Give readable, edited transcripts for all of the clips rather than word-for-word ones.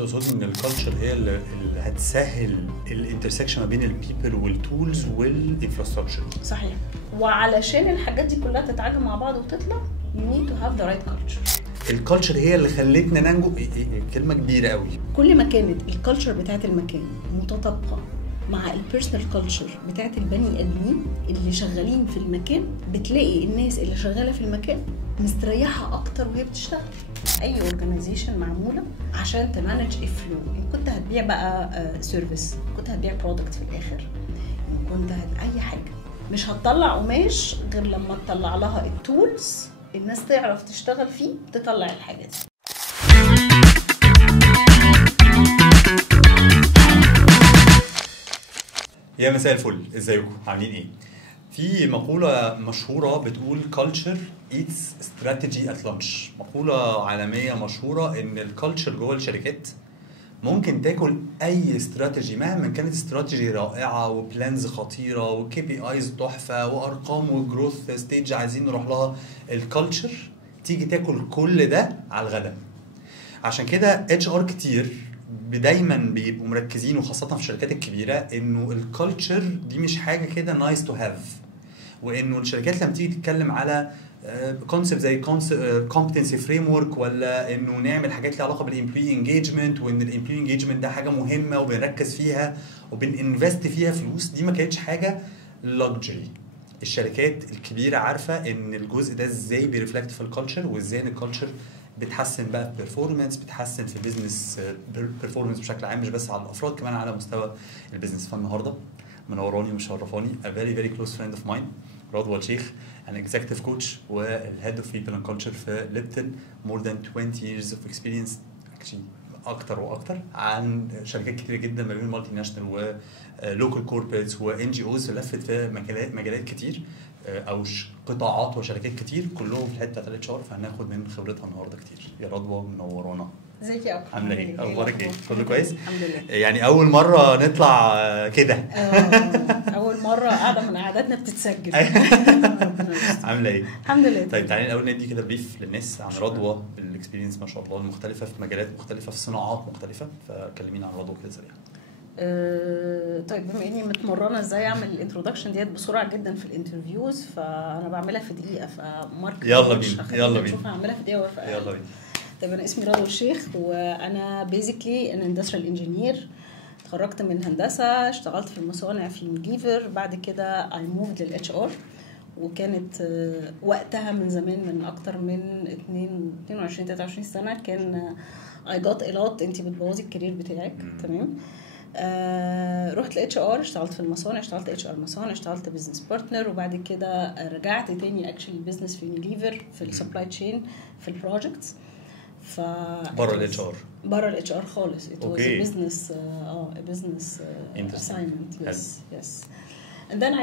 تقصد ان الكالتشر هي اللي هتسهل الانترسكشن ما بين البيبل والتولز والانفراستراكشر؟ صحيح. وعلشان الحاجات دي كلها تتعاجم مع بعض وتطلع you need to have the right culture. الكالتشر هي اللي خلتنا ننجو. كلمه كبيره قوي. كل ما كانت الكالتشر بتاعت المكان متطابقه مع البيرسونال كالتشر بتاعت البني ادمين اللي شغالين في المكان، بتلاقي الناس اللي شغاله في المكان مستريحه اكتر وهي بتشتغل. اي اورجانيزيشن معموله عشان تمانج الفلو، ان كنت هتبيع بقى سيرفيس، كنت هتبيع برودكت في الاخر، ان كنت اي حاجه، مش هتطلع قماش غير لما تطلع لها التولز الناس تعرف تشتغل فيه تطلع الحاجه دي. يا مساء الفل، ازيكم؟ عاملين ايه؟ في مقولة مشهورة بتقول culture eats strategy at lunch. مقولة عالمية مشهورة ان الكالتشر جوه الشركات ممكن تاكل اي استراتيجي مهما كانت استراتيجي رائعة وبلانز خطيرة وكي بي ايز تحفة وارقام وجروث ستيج عايزين نروح لها، الكالتشر تيجي تاكل كل ده على الغدا. عشان كده HR كتير دايما بيبقوا مركزين، وخاصه في الشركات الكبيره، انه الكالتشر دي مش حاجه كده نايس تو هاف، وانه الشركات لما تيجي تتكلم على كونسبت زي كومبتنسي فريم ورك، ولا انه نعمل حاجات ليها علاقه بالامبلوي انجيجمنت، وان الامبلوي انجيجمنت ده حاجه مهمه وبنركز فيها وبننفست فيها فلوس، دي ما كانتش حاجه لاكجري. الشركات الكبيره عارفه ان الجزء ده ازاي بيرفلكت في الكالتشر، وازاي ان الكالتشر بتحسن بقى في performance، بتحسن في بيزنس performance بشكل عام، مش بس على الافراد، كمان على مستوى البيزنس. فالنهارده منوراني ومشرفاني a very very close friend of mine رضوى الشيخ، an executive coach والhead of people and culture في ليبتون، more than 20 years of experience actually، اكتر واكتر، عن شركات كتيره جدا ما بين مالتي ناشونال ولوكال كوربريتس وان جي اوز، لفت في مجالات كتير او قطاعات وشركات كتير، كلهم في الحته بتاعت الاتش ار، فهناخد من خبرتها النهارده كتير. يا رضوى منورانا. ازيك يا اكرم؟ عامله ايه؟ اخبارك ايه؟ كله كويس؟ الحمد لله. يعني اول مره نطلع كده. اول مره قاعده من قعداتنا بتتسجل. عامله ايه؟ الحمد لله. طيب تعالي الاول ندي كده بريف للناس عن رضوى بالاكسبيرينس ما شاء الله المختلفه في مجالات مختلفه في صناعات مختلفه، فكلمينا عن رضوى كده سريعا. طيب بما اني متمرنه ازاي اعمل الانترودكشن ديت بسرعه جدا في الانترفيوز، فانا بعملها في دقيقه، فمارك يلا بينا يلا بينا نشوف هعملها في دقيقه ولا يلا بينا. طيب انا اسمي رضوى الشيخ، وانا بيزيكلي ان اندستريال انجينير. اتخرجت من هندسه، اشتغلت في المصانع في يونيليفر، بعد كده اي موفد للاتش ار، وكانت وقتها من زمان، من اكتر من 22 23 سنه، كان اي جات الوت انت بتبوظي الكارير بتاعك. تمام. رحت لاتش ار، اشتغلت في المصانع، اشتغلت اتش ار مصانع، اشتغلت بزنس بارتنر، وبعد كده رجعت تاني اكشلي البيزنس في يونيليفر في السبلاي تشين في البروجكتس. بره الاتش ار؟ بره الاتش ار خالص. اوكي. بزنس بزنس اساينمنت. يس. and then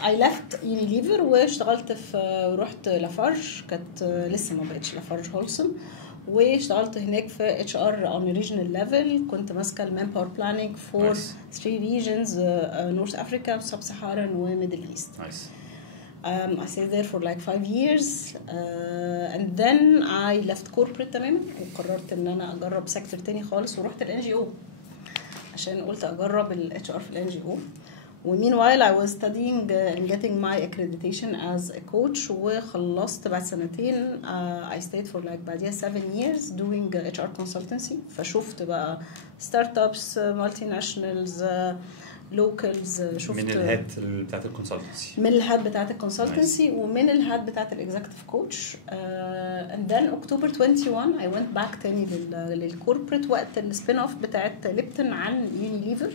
I left Unilever واشتغلت في، رحت لافارج، كانت لسه ما بقتش لافارج هولسون، واشتغلت هناك في HR on regional level. كنت ماسكه المان باور بلاننج for 3 regions, North Africa, Sub-Saharan و Middle East. I stayed there for like 5 years, and then I left corporate تماما، وقررت ان انا اجرب سيكتور تاني خالص، ورحت ال NGO عشان قلت اجرب ال HR في ال NGO. Meanwhile I was studying and getting my accreditation as a coach، وخلصت بعد سنتين. I stayed for like بعديها 7 years doing HR consultancy. فشفت بقى startups, multinationals, locals. شفت من الهاد بتاعت الكونسلتنسي، من الهاد بتاعت الكونسلتنسي ومن الهاد بتاعت الاكزيكتيف كوتش. and then October 21 I went back تاني للكوربريت وقت السبين اوف بتاعت ليبتون عن يونيليفر.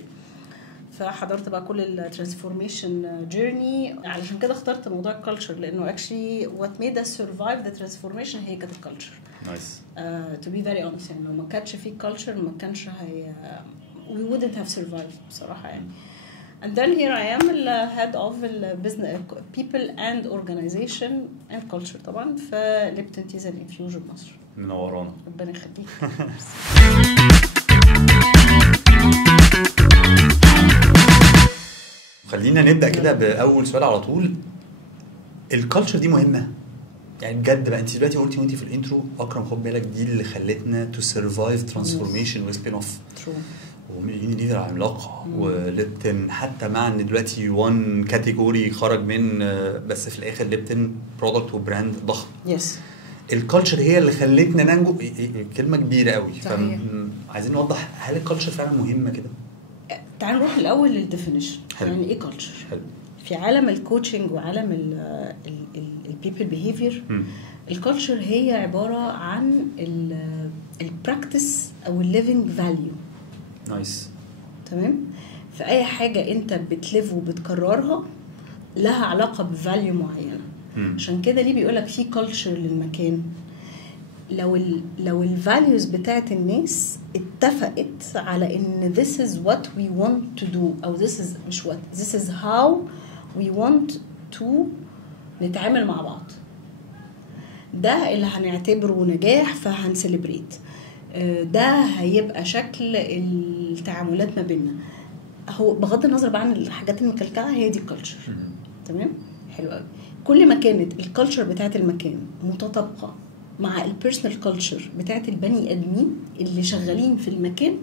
فحضرت بقى كل الترانسفورميشن جيرني. علشان كده اخترت موضوع الكالتشر، لانه actually what made us survive the transformation هي كانت الكالتشر. نايس. to be very honest، يعني لو ما كانش في كالتشر ما كانش we wouldn't have survived بصراحه يعني. and then here I am the head of business people and organization and culture طبعا في ليبتون تيز اند انفيوجن مصر. منورانا. ربنا يخليك. خلينا نبدا كده باول سؤال على طول. الكالتشر دي مهمه يعني بجد بقى انت دلوقتي قلتي وانت في الانترو اكرم خد بالك دي اللي خلتنا تو سرفايف ترانسفورميشن وسبين اوف ويونيليفر عملاقه وليبتن حتى مع ان دلوقتي وان كاتيجوري خرج من بس في الاخر ليبتن برودكت وبراند ضخم. يس الكالتشر هي اللي خلتنا ننجو. كلمه كبيره قوي. عايزين نوضح هل الكالتشر فعلا مهمه كده؟ تعال نروح الاول للديفينيشن. يعني ايه كالتشر؟ في عالم الكوتشنج وعالم البيبل بيهيفير الكالتشر هي عباره عن البراكتس او الليفنج فاليو. نايس. تمام. فاي حاجه انت بتليف وبتكررها لها علاقه بفاليو معينه. عشان كده ليه بيقولك في كالتشر للمكان. لو الفاليوز بتاعت الناس اتفقت على ان this is what we want to do او this is مش what this is how we want to نتعامل مع بعض ده اللي هنعتبره نجاح فهنسليبريت. ده هيبقى شكل التعاملات ما بيننا. هو بغض النظر بقى عن الحاجات المكلكعه هي دي الكالتشر. تمام. حلو قوي. كل ما كانت الكالتشر بتاعت المكان متطابقه مع البيرسونال كالتشر بتاعت البني ادمين اللي شغالين في المكان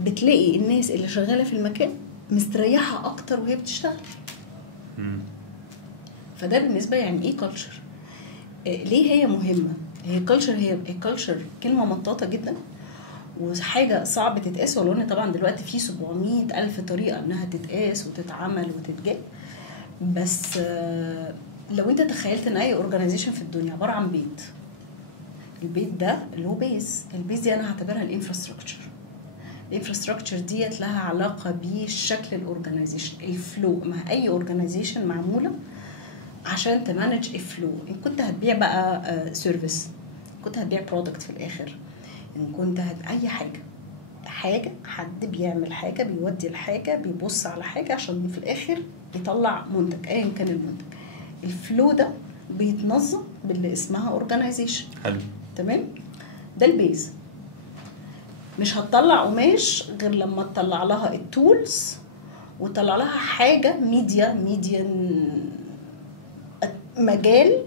بتلاقي الناس اللي شغاله في المكان مستريحه اكتر وهي بتشتغل. فده بالنسبه يعني ايه كالتشر. ليه هي مهمه؟ هي كالتشر هي كالتشر كلمه مطاطه جدا وحاجه صعب تتقاس. ولو ان طبعا دلوقتي في 700,000 طريقه انها تتقاس وتتعمل وتتجاب. بس لو انت تخيلت ان اي اورجانيزيشن في الدنيا عباره عن بيت. البيت ده له بيز. البيز دي انا هعتبرها الانفراستراكشر. الانفراستراكشر ديت لها علاقه بشكل الاورجانيزيشن الفلو. ما اي اورجانيزيشن معموله عشان تمانج الفلو. ان كنت هتبيع بقى سيرفيس كنت هتبيع برودكت في الاخر ان كنت اي حاجه حد بيعمل حاجه بيودي الحاجه بيبص على حاجه عشان في الاخر يطلع منتج ايا كان المنتج. الفلو ده بيتنظم باللي اسمها اورجانيزيشن. حلو. تمام. ده البيز. مش هتطلع قماش غير لما تطلع لها التولز وتطلع لها حاجه ميديان مجال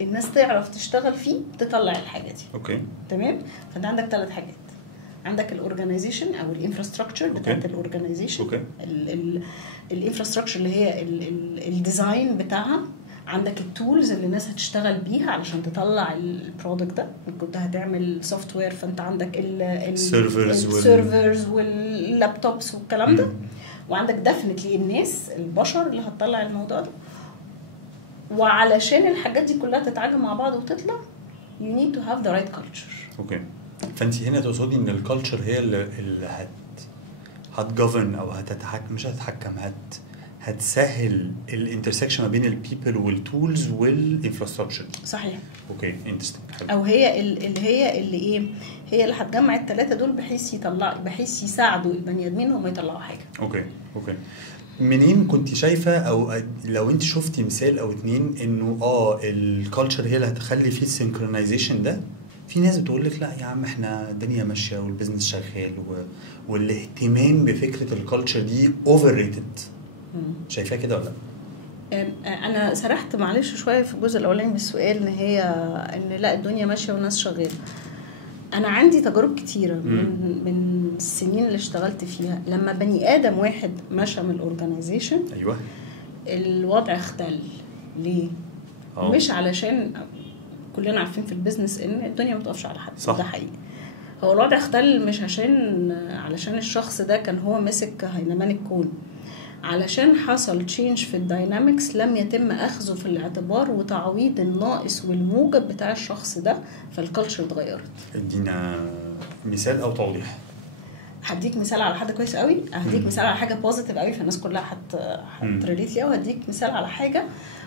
الناس تعرف تشتغل فيه تطلع الحاجه دي. اوكي. تمام. فانت عندك 3 حاجات. عندك الاورجانيزيشن او الانفراستراكشر بتاعت الاورجانيزيشن. الانفراستراكشر اللي هي الديزاين بتاعها. عندك التولز اللي الناس هتشتغل بيها علشان تطلع البرودكت ده. كنت هتعمل سوفت وير فانت عندك السيرفرز واللابتوبس والكلام ده. وعندك ديفنتلي الناس البشر اللي هتطلع الموضوع ده. وعلشان الحاجات دي كلها تتعامل مع بعض وتطلع you need to have the right culture. اوكي. فانت هنا تقصدي ان الكالتشر هي اللي هتجوفرن او هتتحكم مش هتتحكم هتسهل الانترسكشن ما بين البيبل والتولز والانفراستراكشر. صحيح. اوكي. انترستنج. او هي اللي ايه هي اللي هتجمع الثلاثه دول بحيث يساعدوا البني ادمين هم يطلعوا حاجه. اوكي. منين كنت شايفه او لو انت شفتي مثال او 2 انه الكالتشر هي اللي هتخلي فيه السينكرونايزيشن ده؟ في ناس بتقول لك لا يا عم احنا الدنيا ماشيه والبيزنس شغال والاهتمام بفكره الكالتشر دي اوفر ريتد. شايفاها كده ولا لا؟ انا سرحت معلش شويه في الجزء الاولاني من السؤال ان لا الدنيا ماشيه والناس شغاله. انا عندي تجارب كتيره من السنين اللي اشتغلت فيها لما بني ادم واحد مشى من الاورجانيزيشن. ايوه. الوضع اختل. ليه؟ مش علشان كلنا عارفين في البيزنس ان الدنيا ما بتقفش على حد. صح. ده حقيقي. هو الوضع اختل مش علشان الشخص ده كان هو مسك هينمان الكون. علشان حصل تشينج في الداينامكس لم يتم اخذه في الاعتبار وتعويض الناقص والموجب بتاع الشخص ده فالكالتشر اتغيرت. ادينا مثال او توضيح. هديك مثال على حاجه كويس قوي. هديك مثال على حاجه بوزيتيف قوي فالناس كلها هتريليت ليها. وهديك مثال على حاجه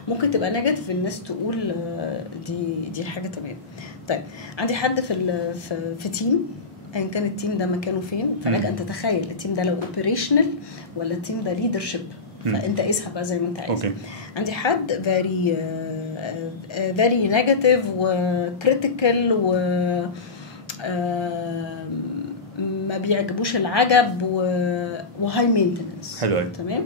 ممكن تبقى نيجاتيف الناس تقول دي حاجه تمام. طيب عندي حد في تيم ان كان التيم ده مكانه فين. فلك ان تتخيل التيم ده لو اوبريشنال ولا التيم ده ليدرشيب. فانت اسحب بقى زي ما انت عايز. عندي حد very negative وكريتيكال ما بيعجبوش العجب وهاي مينتنس. حلو. تمام.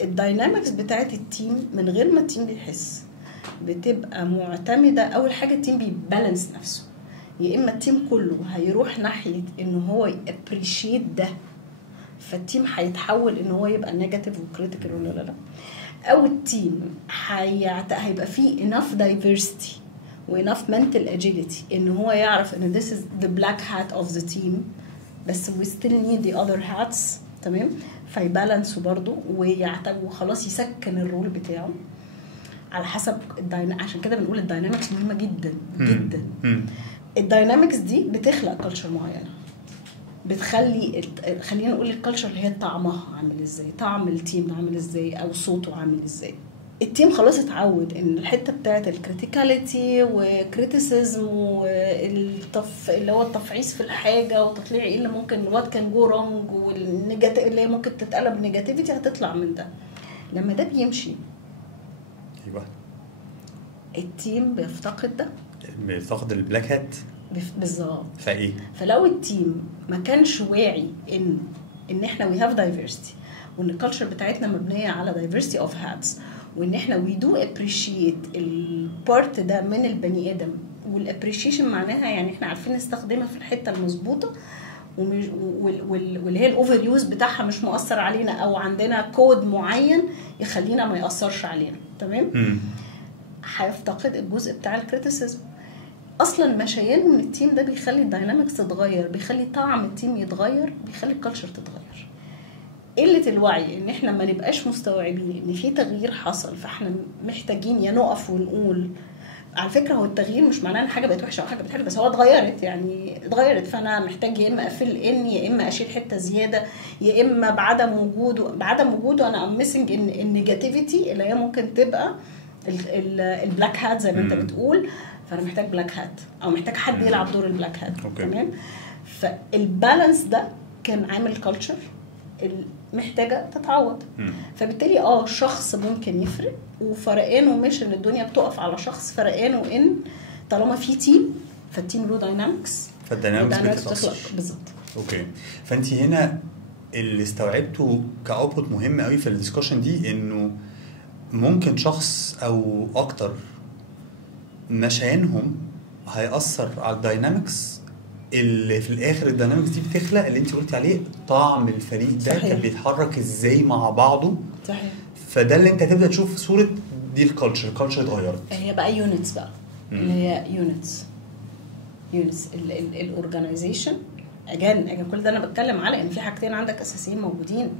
الداينامكس بتاعت التيم من غير ما التيم بيحس بتبقى معتمده اول حاجه التيم بيبالانس نفسه، يا اما التيم كله هيروح ناحيه ان هو يابريشيت ده فالتيم هيتحول ان هو يبقى نيجاتيف وكريتيكال ولا لا، او التيم هيبقى فيه enough diversity و enough mental agility ان هو يعرف ان this is the black hat of the team بس we still need the other hats. تمام، فيبالانسوا برضو وخلاص يسكن الرول بتاعه على حسب عشان كده بنقول الداينامكس مهمه جدا جدا. الداينامكس دي بتخلق كلتشر معينه، بتخلي خلينا نقول الكلتشر اللي هي طعمها عامل ازاي، طعم التيم عامل ازاي او صوته عامل ازاي. التيم خلاص اتعود ان الحته بتاعه الكريتيكاليتي وكريتيسيزم اللي هو التفعيص في الحاجه وتطليع ايه اللي ممكن وات كان جو رونج والنيجاتيف اللي ممكن تتقلب نيجاتيفيتي هتطلع من ده. لما ده بيمشي ايوه التيم بيفتقد ده، بيفتقد البلاك هات بالظبط. فايه فلو التيم ما كانش واعي ان احنا وي هاف دايفرستي وان الكالتشر بتاعتنا مبنيه على دايفرستي اوف هاتس وان احنا وي دو ابريشيت البارت ده من البني ادم، والابريشيشن معناها يعني احنا عارفين نستخدمها في الحته المظبوطه واللي هي الاوفر يوز بتاعها مش مؤثر علينا او عندنا كود معين يخلينا ما ياثرش علينا. تمام، هيفتقد الجزء بتاع الكريتيسيزم. اصلا مشيانه من التيم ده بيخلي الداينامكس تتغير، بيخلي طعم التيم يتغير، بيخلي الكالتشر تتغير. قله الوعي ان احنا ما نبقاش مستوعبين ان في تغيير حصل فاحنا محتاجين يا نقف ونقول على فكره هو التغيير مش معناه ان حاجه بقت وحشه او حاجه بقت حلوه، بس هو اتغيرت، يعني اتغيرت فانا محتاج يا اما اقفل ان يا اما اشيل حته زياده يا اما بعدم وجوده انا ام ميسنج ان النيجاتيفيتي اللي هي ممكن تبقى البلاك هات زي ما انت بتقول، فانا محتاج بلاك هات او محتاج حد يلعب دور البلاك هات. تمام، فالبالانس ده كان عامل كلتشر محتاجه تتعوض. فبالتالي شخص ممكن يفرق، وفرقانه مش ان الدنيا بتقف على شخص، فرقانه ان طالما في تيم فالتيم له داينامكس فالداينامكس بتتأثر بالظبط. اوكي، فانت هنا اللي استوعبته كاوتبوت مهم قوي في الديسكشن دي انه ممكن شخص او اكتر مشيانهم هيأثر على الداينامكس اللي في الاخر الداينامكس دي بتخلق اللي انت قلتي عليه طعم الفريق ده كان بيتحرك ازاي مع بعضه. صحيح، فده اللي انت هتبدا تشوف صوره دي الكالتشر اتغيرت، هي بقى يونتس بقى اللي هي يونتس الاورجانيزيشن. اجان كل ده انا بتكلم على ان في حاجتين عندك اساسيين موجودين.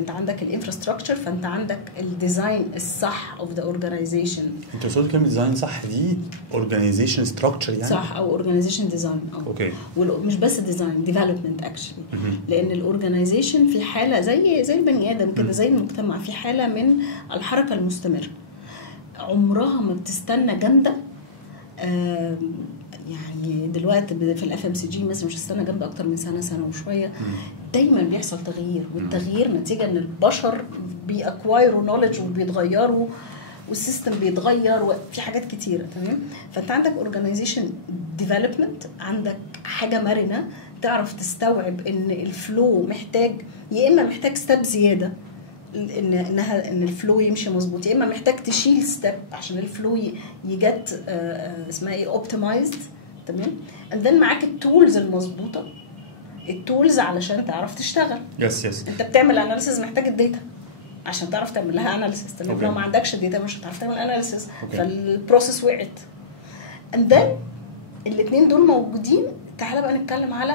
انت عندك الانفراستراكشر، فانت عندك الديزاين الصح اوف ذا اورجانيزيشن. انت وصلت كلمه ديزاين صح دي اورجانيزيشن ستراكشر يعني صح، او اورجانيزيشن ديزاين. اوكي، ومش بس ديزاين، ديفلوبمنت اكشلي، لان الاورجانيزيشن في حاله زي البني ادم كده، زي المجتمع في حاله من الحركه المستمره، عمرها ما بتستنى جامده. يعني دلوقتي في الاف ام سي جي مثلا مش هستنى جنب اكتر من سنه وشويه، دايما بيحصل تغيير، والتغيير نتيجه ان البشر بيأكوايروا نوليدج وبيتغيروا والسيستم بيتغير وفي حاجات كتيره. تمام، فانت عندك اورجانيزيشن ديفلوبمنت، عندك حاجه مرنه تعرف تستوعب ان الفلو محتاج يا اما محتاج ستيب زياده ان الفلو يمشي مظبوط، يا اما محتاج تشيل ستيب عشان الفلو يجت اسمها ايه اوبتمايزد. تمام، and then معاك التولز المظبوطه، التولز علشان تعرف تشتغل. يس انت بتعمل اناليسيز محتاج الداتا عشان تعرف تعمل لها اناليسيز. تمام، لو ما عندكش الداتا مش هتعرف تعمل اناليسيز، فالبروسيس وقعت. and then الاثنين دول موجودين. تعالى بقى نتكلم على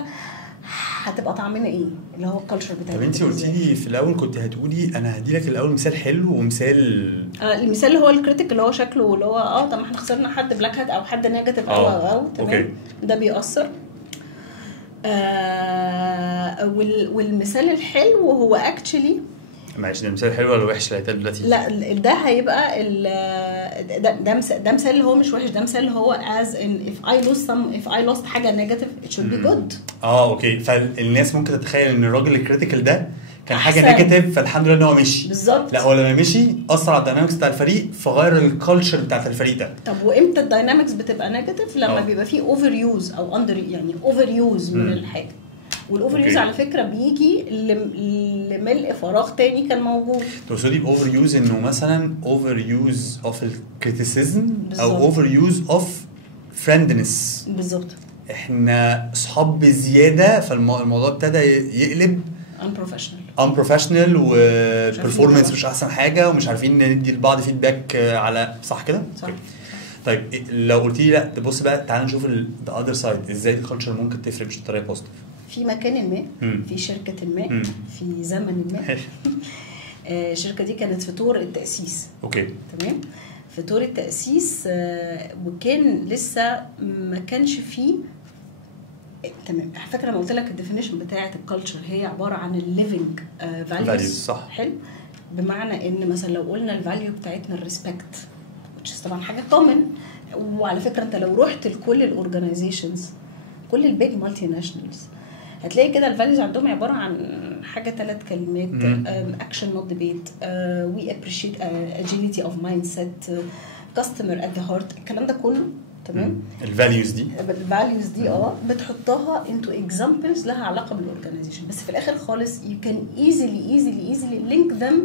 هتبقى طعمنا ايه اللي هو الكالتشر بتاعك. طب انت قلتي لي في الاول كنت هتقولي انا هدي لك الاول مثال حلو ومثال المثال اللي هو الكريتيك اللي هو شكله اللي هو طب ما احنا خسرنا حد بلاك هات او حد نيجاتيف او تمام ده بيأثر. والمثال الحلو هو اكشلي معلش ده مثال حلو ولا وحش اللي دلوقتي؟ لا ده هيبقى ده مثال اللي هو مش وحش، ده مثال اللي هو as in if I lost حاجه negative it should be good. اوكي، فالناس ممكن تتخيل ان الراجل الكريتيكال ده كان حاجه نيجاتيف فالحمد لله ان هو مشي. بالظبط، لا هو لما مشي اثر على الداينامكس بتاع الفريق فغير الكالتشر بتاعت الفريق ده. طب وامتى الداينامكس بتبقى نيجاتيف؟ لما بيبقى فيه اوفر يوز او اندر، يعني اوفر يوز من الحاجه، والاوفر يوز على فكره بيجي لملء فراغ تاني كان موجود. تقصدي باوفر يوز انه مثلا اوفر يوز اوف الكريتيسيزم او اوفر يوز اوف فريندنس؟ بالظبط. احنا اصحاب بزياده فالموضوع ابتدى يقلب unprofessional وبرفورمانس مش احسن حاجه ومش عارفين ندي لبعض فيدباك على صح كده. صح. طيب لو قلت لي لا تبص بقى تعالى نشوف the other side ازاي الكالتشر ممكن تفرق بطريقه بوزيتيف في مكان ما في شركه ما في زمن ما. الشركه دي كانت في طور التاسيس. اوكي تمام. في طور التاسيس وكان لسه ما كانش فيه تمام. فاكره لما قلت لك الديفينيشن بتاعه الكالتشر هي عباره عن الليفنج فاليوز. صح. حلو. بمعنى ان مثلا لو قلنا الفاليو بتاعتنا الريسبكت which طبعا حاجه كومن. وعلى فكره انت لو رحت لكل الاورجانيزيشنز كل البيج مالتي ناشونالز هتلاقي كده الفاليوز عندهم عباره عن حاجه 3 كلمات. اكشن نوت ديبيت وي ابريشيت اجيليتي اوف مايند سيت كاستمر ات ذا هارت. الكلام ده كله تمام. الفاليوز دي دي بتحطها into examples لها علاقه بالاورجانيزيشن بس في الاخر خالص you can easily link them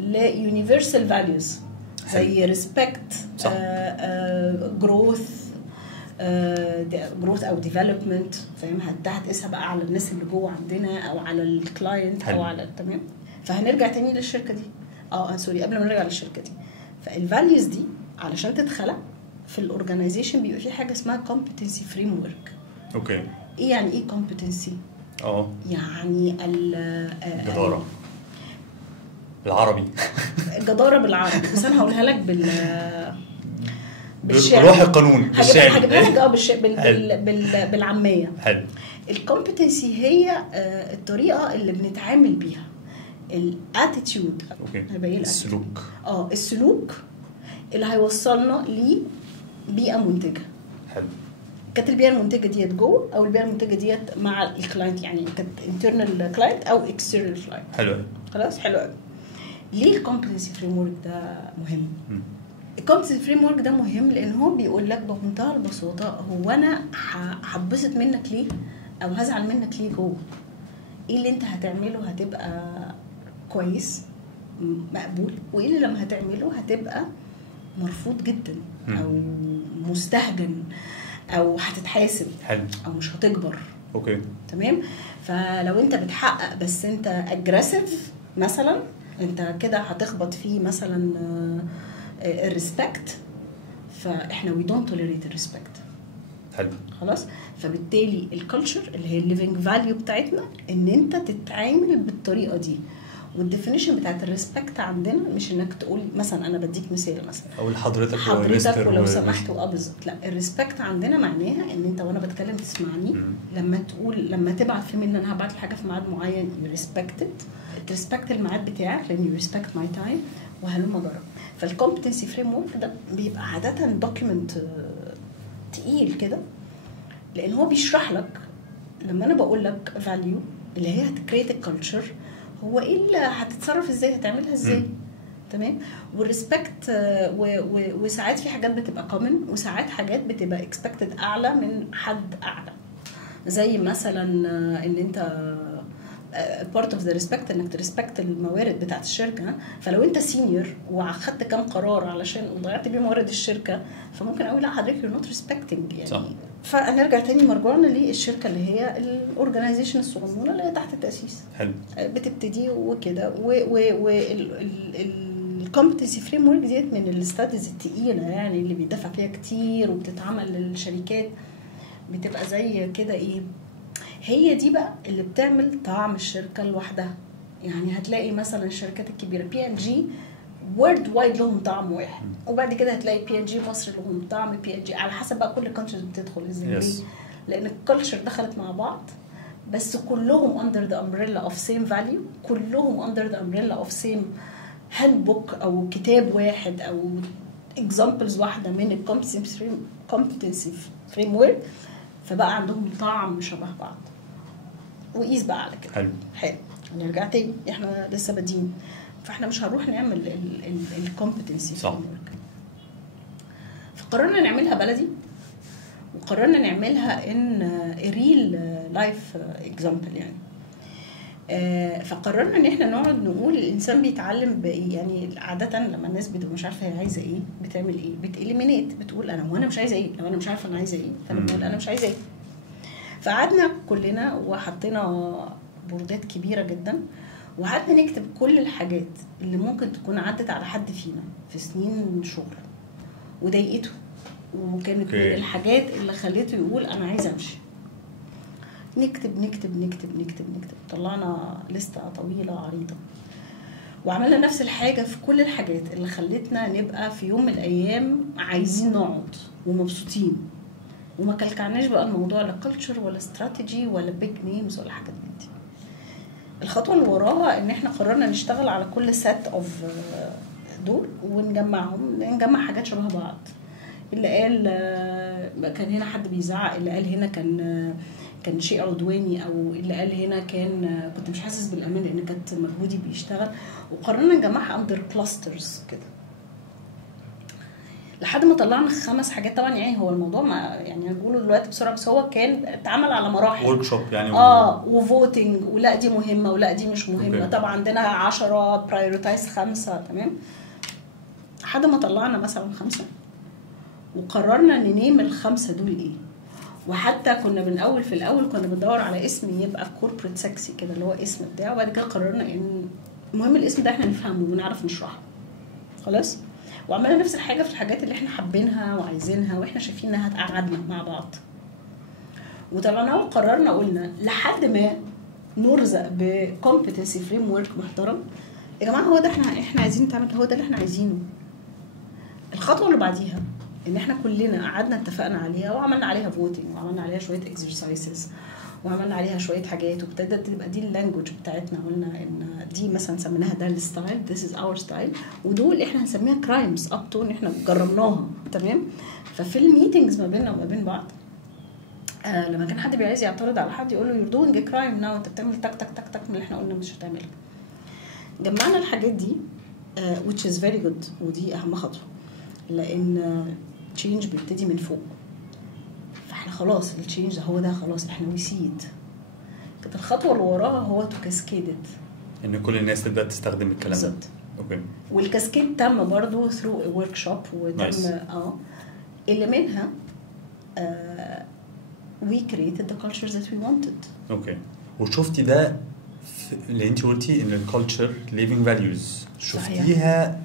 ل universal values زي respect growth او development. فاهم؟ هتقيسها بقى على الناس اللي جوه عندنا او على الكلاينت او على تمام. فهنرجع تاني للشركه دي سوري قبل ما نرجع للشركه دي. فالفاليوز دي علشان تتخلق في الاورجانيزيشن بيبقى في حاجه اسمها competency framework. اوكي. ايه يعني ايه competency؟ يعني الجدارة بالعربي. الجدارة بالعربي بس انا هقولها لك بروح القانون هجيبها لك بالعاميه. حلو. الكومبتنسي هي الطريقه اللي بنتعامل بيها الاتيتيود. اوكي. السلوك. السلوك اللي هيوصلنا لبيئه منتجه. حلو. كانت البيئه المنتجه ديت جوه او البيئه المنتجه ديت مع الكلاينت يعني كانت انترنال كلاينت او اكسترنال كلاينت. حلو. خلاص. حلو قوي. ليه الكومبتنسي فريم ورك ده مهم؟ الكومبتنسي فريم ورك ده مهم لان هو بيقول لك بمنتهى البساطه هو انا هبسط منك ليه او هزعل منك ليه جوه. ايه اللي انت هتعمله هتبقى كويس مقبول وايه اللي لما هتعمله هتبقى مرفوض جدا او مستهجن او هتتحاسب. حلو. او مش هتكبر. اوكي. تمام. فلو انت بتحقق بس انت اجريسيف مثلا انت كده هتخبط فيه مثلا الريسبكت. فاحنا we don't tolerate الريسبكت. حلو. خلاص. فبالتالي الكالتشر اللي هي الليفنج فاليو بتاعتنا ان انت تتعامل بالطريقه دي. والديفينيشن بتاعت الريسبكت عندنا مش انك تقول مثلا انا بديك مثال مثلا او حضرتك ولو سمحت بالظبط. لا الريسبكت عندنا معناها ان انت وانا بتكلم تسمعني. لما تبعت في ميل انا هبعت حاجه في ميعاد معين تريسبكت الميعاد بتاعك لان يو ريسبكت ماي تايم وهلم جرى. فالكومبتنسي فريم ورك ده بيبقى عاده دوكيمنت تقيل كده لان هو بيشرح لك لما انا بقول لك فاليو اللي هي هتكريت الكالتشر هو ايه اللي هتتصرف ازاي هتعملها ازاي. تمام. والريسبكت وساعات في حاجات بتبقى كومن وساعات حاجات بتبقى اكسبكتد اعلى من حد اعلى زي مثلا ان انت part of the respect انك تريسبكت الموارد بتاعت الشركه. فلو انت سينيور واخدت كام قرار علشان وضيعت بيه موارد الشركه فممكن اقول لا حضرتك you're not respecting يعني. صح. فنرجع تاني مرجعنا للشركه اللي هي الاورجانيزيشن الصغنونه اللي هي تحت التاسيس. حلو. بتبتدي وكده الكومبتنسي فريم ورك ديت من الاستاديز الثقيله يعني اللي بيدفع فيها كتير وبتتعمل للشركات بتبقى زي كده ايه. هي دي بقى اللي بتعمل طعم الشركه لوحدها. يعني هتلاقي مثلا الشركات الكبيره P&G وورد وايد لهم طعم واحد وبعد كده هتلاقي P&G مصر لهم طعم P&G على حسب بقى كل كالتشر بتدخل ازاي. yes. لان الكالتشر دخلت مع بعض بس كلهم under the umbrella of same value. كلهم under the umbrella of same handbook او كتاب واحد او examples واحده من الكومبتنسي فريم ورك. فبقى عندهم طعم شبه بعض وقيس بقى على كده. حلو. نرجع تاني احنا لسه بادين فاحنا مش هنروح نعمل الكومبتنسي فريم ورك. فقررنا نعملها بلدي وقررنا نعملها ان ريل لايف اكزامبل يعني. فقررنا ان احنا نقعد نقول الانسان بيتعلم بايه. يعني عاده لما الناس بتبقى مش عارفه هي عايزه ايه بتعمل ايه، بتإليمينيت، بتقول انا وانا مش عايزه ايه. لو انا مش عارفه انا عايزه ايه فانا بقول انا مش عايزه ايه. فقعدنا كلنا وحطينا بوردات كبيره جدا وقعدنا نكتب كل الحاجات اللي ممكن تكون عدت على حد فينا في سنين شغل وضايقته، وكانت من الحاجات اللي خليته يقول انا عايزه امشي. نكتب نكتب نكتب نكتب نكتب، طلعنا لستة طويلة عريضة. وعملنا نفس الحاجة في كل الحاجات اللي خلتنا نبقى في يوم من الأيام عايزين نقعد ومبسوطين، وما كلكعناش بقى الموضوع لا كلتشر ولا استراتيجي ولا بيج نيمز ولا حاجات من دي. الخطوة اللي وراها ان احنا قررنا نشتغل على كل سيت اوف دول ونجمعهم، نجمع حاجات شبه بعض. اللي قال كان هنا حد بيزعق، اللي قال هنا كان شيء عدواني، او اللي قال هنا كنت مش حاسس بالامان لان كانت مجهودي بيشتغل. وقررنا نجمعها اندر كلاسترز كده لحد ما طلعنا 5 حاجات. طبعا يعني هو الموضوع ما يعني بقوله دلوقتي بسرعه، بس هو كان اتعمل على مراحل ورك شوب يعني وفوتنج، ولا دي مهمه ولا دي مش مهمه. طبعا عندنا 10 برايورتايز 5 تمام لحد ما طلعنا مثلا 5 وقررنا ننيم ال5 دول ايه. وحتى كنا في الاول كنا بندور على اسم يبقى كوربريت سكسي كده اللي هو اسم بتاعه. وبعد كده قررنا ان المهم الاسم ده احنا نفهمه ونعرف نشرحه خلاص. وعملنا نفس الحاجه في الحاجات اللي احنا حابينها وعايزينها واحنا شايفين انها هتقعدنا مع بعض. وطلعنا وقررنا قلنا لحد ما نرزق بكومبتنسي فريم ورك محترم. يا جماعه هو ده احنا عايزين نتعمل، هو ده اللي احنا عايزينه. الخطوه اللي بعديها ان احنا كلنا قعدنا اتفقنا عليها وعملنا عليها فوتنج وعملنا عليها شويه اكسرسايزز وعملنا عليها شويه حاجات وابتدت تبقى دي اللانجوج بتاعتنا. قلنا ان دي مثلا سميناها ده الستايل، this is our style، ودول احنا هنسميها كرايمز اب تو ان احنا جربناها تمام. ففي الميتنجز ما بيننا وما بين بعض لما كان حد بيعايز يعترض على حد يقول له you're doing a crime now، انت بتعمل تك تك تك تك من اللي احنا قلنا مش هتعملها. جمعنا الحاجات دي which is very good، ودي اهم خطوه لان تشينج بيبتدي من فوق. فاحنا خلاص التشينج هو ده خلاص احنا ويسيد. كانت الخطوه اللي وراها هو تو كاسكيدد ان كل الناس تبدا تستخدم الكلام ده. اوكي. والكاسكيد تم برضو ثرو ورك شوب وتم اللي منها we created the cultures that we wanted. اوكي. وشفتي ده اللي انت قلتي ان الكالتشر ليفينج فاليوز، شفتيها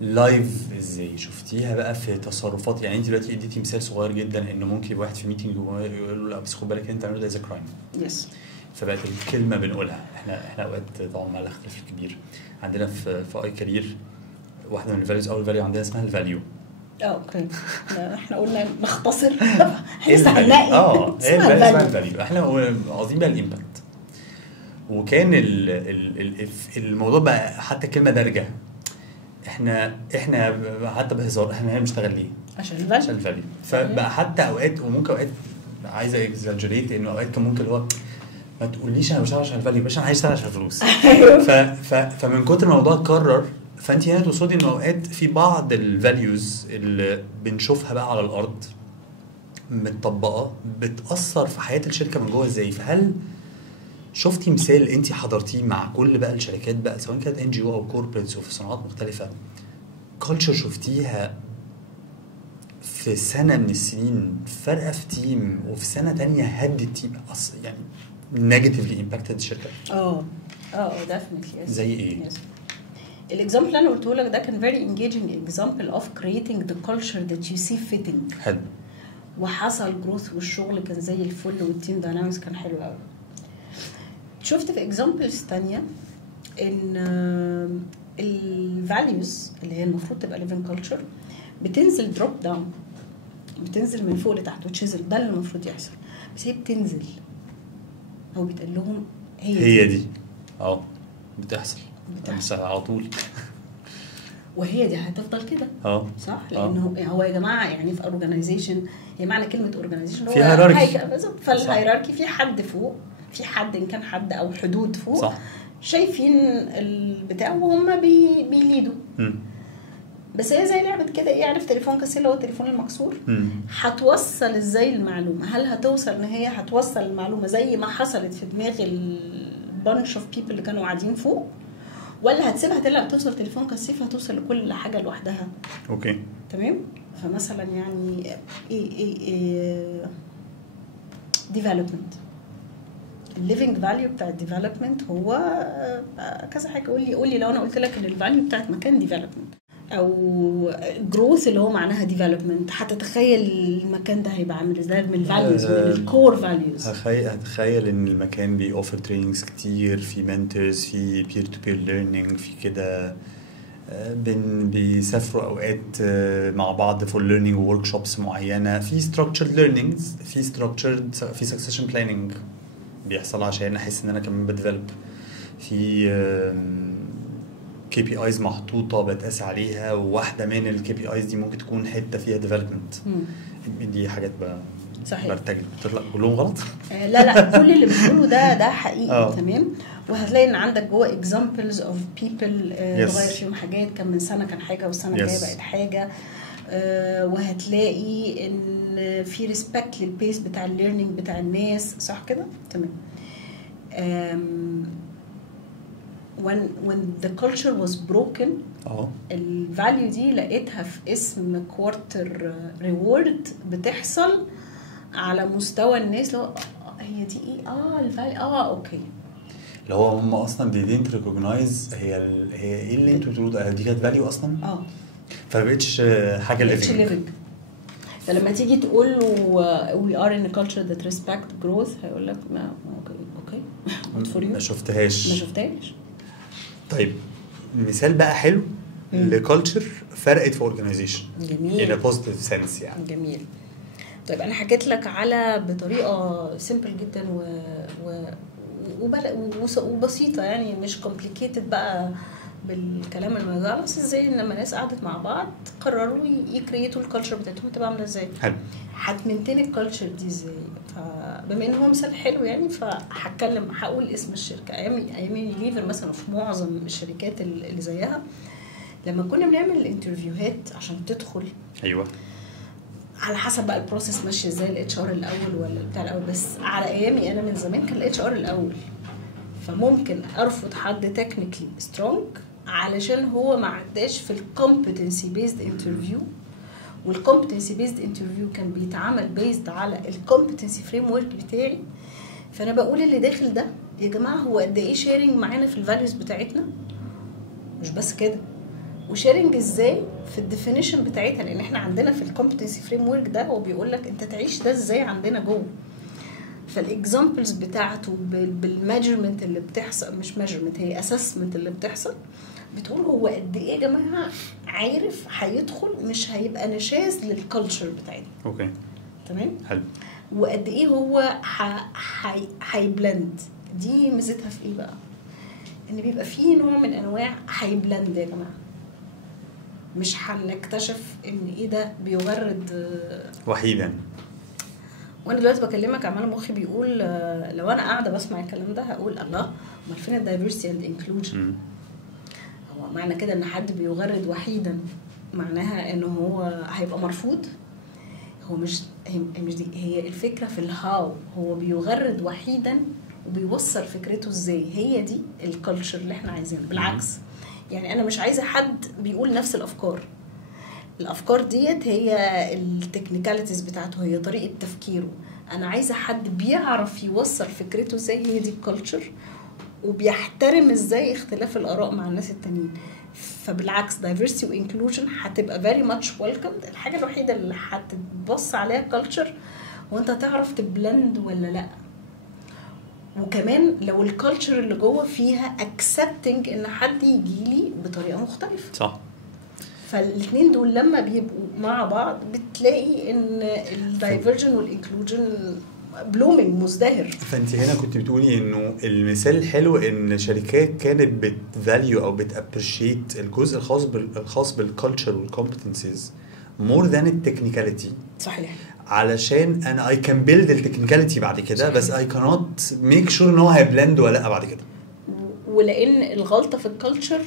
لايف ازاي؟ شفتيها بقى في تصرفات؟ يعني انت دلوقتي اديتي مثال صغير جدا ان ممكن واحد في ميتنج يقول له لا بس خد بالك انت عامل ده زي كرايم. يس. فبقت الكلمه بنقولها احنا اوقات طبعا مع الاختلاف الكبير عندنا في اي كارير واحده من الفاليوز، اول فاليو عندنا اسمها الفاليو. اوكي. احنا قلنا نختصر احنا هنلاقي اسمها الفاليو. احنا قاصدين بقى الامباكت. وكان الموضوع بقى حتى كلمه دارجه. احنا حتى بهزار احنا بنشتغل ليه؟ عشان الفاليو. فبقى حتى اوقات وممكن اوقات عايزه اكزاجريت انه اوقات كان ممكن هو ما تقوليش انا بشتغل عشان الفاليو، باش انا عايز اشتغل عشان الفلوس. فمن كتر ما الموضوع اتكرر فانت هنا تقصدي انه اوقات في بعض الفاليوز اللي بنشوفها بقى على الارض متطبقه بتاثر في حياه الشركه من جوه ازاي؟ فهل شفتي مثال انت حضرتيه مع كل بقى الشركات بقى سواء كانت NGO او كوربريتس وفي صناعات مختلفه، كلتشر شفتيها في سنه من السنين فرقه في تيم وفي سنه تانية هدت تيم يعني نيجاتيفلي امباكتد الشركه؟ definitely. زي ايه؟ الاكزامبل اللي انا قلته لك ده كان very engaging example of creating the culture that you see fitting. حلو. وحصل جروث والشغل كان زي الفل والتيم داينامكس كان حلو قوي. شفت في اكزامبلز تانية ان الفاليوز اللي هي المفروض تبقى living culture بتنزل دروب داون، بتنزل من فوق لتحت وتشيزل، ده اللي المفروض يحصل، بس هي بتنزل. هو بيتقال لهم هي دي بتحصل على طول وهي دي هتفضل كده. صح. لانه هو يا جماعه يعني في اورجانيزيشن هي معنى كلمه اورجانيزيشن هو في هيراركي. فالهيراركي في حد فوق، في حد ان كان حد او حدود فوق. صح. شايفين البتاع وهم بيليدوا. بس هي زي لعبه كده ايه، عارف تليفون كاسيه اللي هو التليفون المكسور، هتوصل ازاي المعلومه؟ هل هتوصل ان هي هتوصل المعلومه زي ما حصلت في دماغ البانش اوف بيبل اللي كانوا قاعدين فوق، ولا هتسيبها تلعب توصل تليفون كاسيه فهتوصل لكل حاجه لوحدها؟ اوكي تمام. فمثلا يعني ايه development، الليفنج فاليو بتاع الديفلوبمنت هو كذا حاجه. قولي لو انا قلت لك ان الفاليو بتاعت مكان ديفلوبمنت او جروث اللي هو معناها ديفلوبمنت، هتتخيل المكان ده هيبقى عامل ازاي من الفاليوز، من الكور فاليوز. هتخيل ان المكان بيوفر تريننجز كتير، في منتورز، في بير تو بير ليرنينج، في كده بيسافروا اوقات مع بعض فور ليرنينج وورك شوبس معينه، في ستراكتشرد ليرنينجز، في ستراكتشرد، في سكسيشن بلاننج بيحصل عشان احس ان انا كمان بديفلوب، في كي بي ايز محطوطه بتقاس عليها، وواحده من الكي بي ايز دي ممكن تكون حته فيها ديفلوبمنت. دي حاجات صحيح برتجل بتطلع كلهم غلط. لا كل اللي بتقوله ده حقيقي. تمام. وهتلاقي ان عندك جوه examples of people اتغير فيهم حاجات، كان من سنه كان حاجه والسنه الجايه بقت حاجه. وهتلاقي ان في ريسبكت للبيس بتاع الليرنينج بتاع الناس، صح كده؟ تمام. when the culture was broken الفاليو دي لقيتها في اسم كوارتر ريورد بتحصل على مستوى الناس. لو هي دي ايه الفاليو اوكي، اللي هو هم اصلا didn't recognize هي ايه اللي انتوا بتقولوا ده، دي كانت فاليو اصلا فبقتش حاجه ليفنج. فلما تيجي تقول له we are in a culture that respect growth هيقول لك ما اوكي ما شفتهاش. طيب مثال بقى حلو لكالتشر فرقت في اورجانيزيشن in a positive sense يعني. جميل. طيب انا حكيت لك على بطريقه سيمبل جدا وبسيطه يعني، مش كومبليكيتد بقى بالكلام الموضوع، بس ازاي لما ناس قعدت مع بعض قرروا يكريتوا الكالتشر بتاعتهم تبقى عامله ازاي. حلو. هتمنتين الكالتشر دي ازاي؟ فبما ان هو مثال حلو يعني هقول اسم الشركه. ايام يونيليفر مثلا، في معظم الشركات اللي زيها لما كنا بنعمل انترفيوهات عشان تدخل، ايوه على حسب بقى البروسيس ماشي ازاي، الاتش ار الاول ولا بتاع الاول، بس على ايامي انا من زمان كان الاتش ار الاول. فممكن ارفض حد تكنيكلي سترونج علشان هو ما عداش في الكومبتنسي بيزد انترفيو، والكومبتنسي بيزد انترفيو كان بيتعمل بيزد على الكومبتنسي فريم ورك بتاعي. فانا بقول اللي داخل ده يا جماعه هو قد ايه شيرنج معانا في الفاليوز بتاعتنا، مش بس كده، وشيرنج ازاي في الديفينيشن بتاعتها، لان احنا عندنا في الكومبتنسي فريم ورك ده هو بيقول لك انت تعيش ده ازاي عندنا جوه. فالاكزامبلز بتاعته بالميجرمنت اللي بتحصل، مش ميجرمنت، هي اسسمنت اللي بتحصل، بتقول هو قد ايه يا جماعه عارف هيدخل مش هيبقى نشاز للكالتشر بتاعتنا. اوكي تمام. حلو. وقد ايه هو هيبلند. دي ميزتها في ايه بقى؟ ان بيبقى فيه نوع من انواع هيبلند يا جماعه، مش هنكتشف ان ايه ده بيغرد وحيدا. وانا دلوقتي بكلمك عمال مخي بيقول لو انا قاعده بسمع الكلام ده هقول الله، امال فين الدايفرسيتي اند انكلوجن؟ هو معنى كده ان حد بيغرد وحيدا معناها ان هو هيبقى مرفوض؟ هو مش دي هي الفكره في الهاو، هو بيغرد وحيدا وبيوصل فكرته ازاي. هي دي الكالتشر اللي احنا عايزينها. بالعكس يعني انا مش عايزه حد بيقول نفس الافكار ديت هي التكنيكاليتيز بتاعته، هي طريقه تفكيره. انا عايزه حد بيعرف يوصل فكرته ازاي، هي دي الكالتشر، وبيحترم ازاي اختلاف الاراء مع الناس التانيين. فبالعكس diversity وانكلوجن هتبقى very much welcomed. الحاجه الوحيده اللي هتبص عليها كالتشر وانت تعرف تبلند ولا لا، وكمان لو الكالتشر اللي جوه فيها accepting ان حد يجي لي بطريقه مختلفه. صح. فالاثنين دول لما بيبقوا مع بعض بتلاقي ان الدايفرجن والانكلوجن بلومينج مزدهر. فانت هنا كنت بتقولي انه المثال حلو ان شركات كانت بتفاليو او بتابريشيت الجزء الخاص بالكالتشر والكومبتنسيز مور ذان التكنيكاليتي. صحيح. علشان انا اي كان بيلد التكنيكاليتي بعد كده، بس اي كانوت ميك شور ان هو هيبلند ولا لا بعد كده. ولان الغلطه في الكالتشر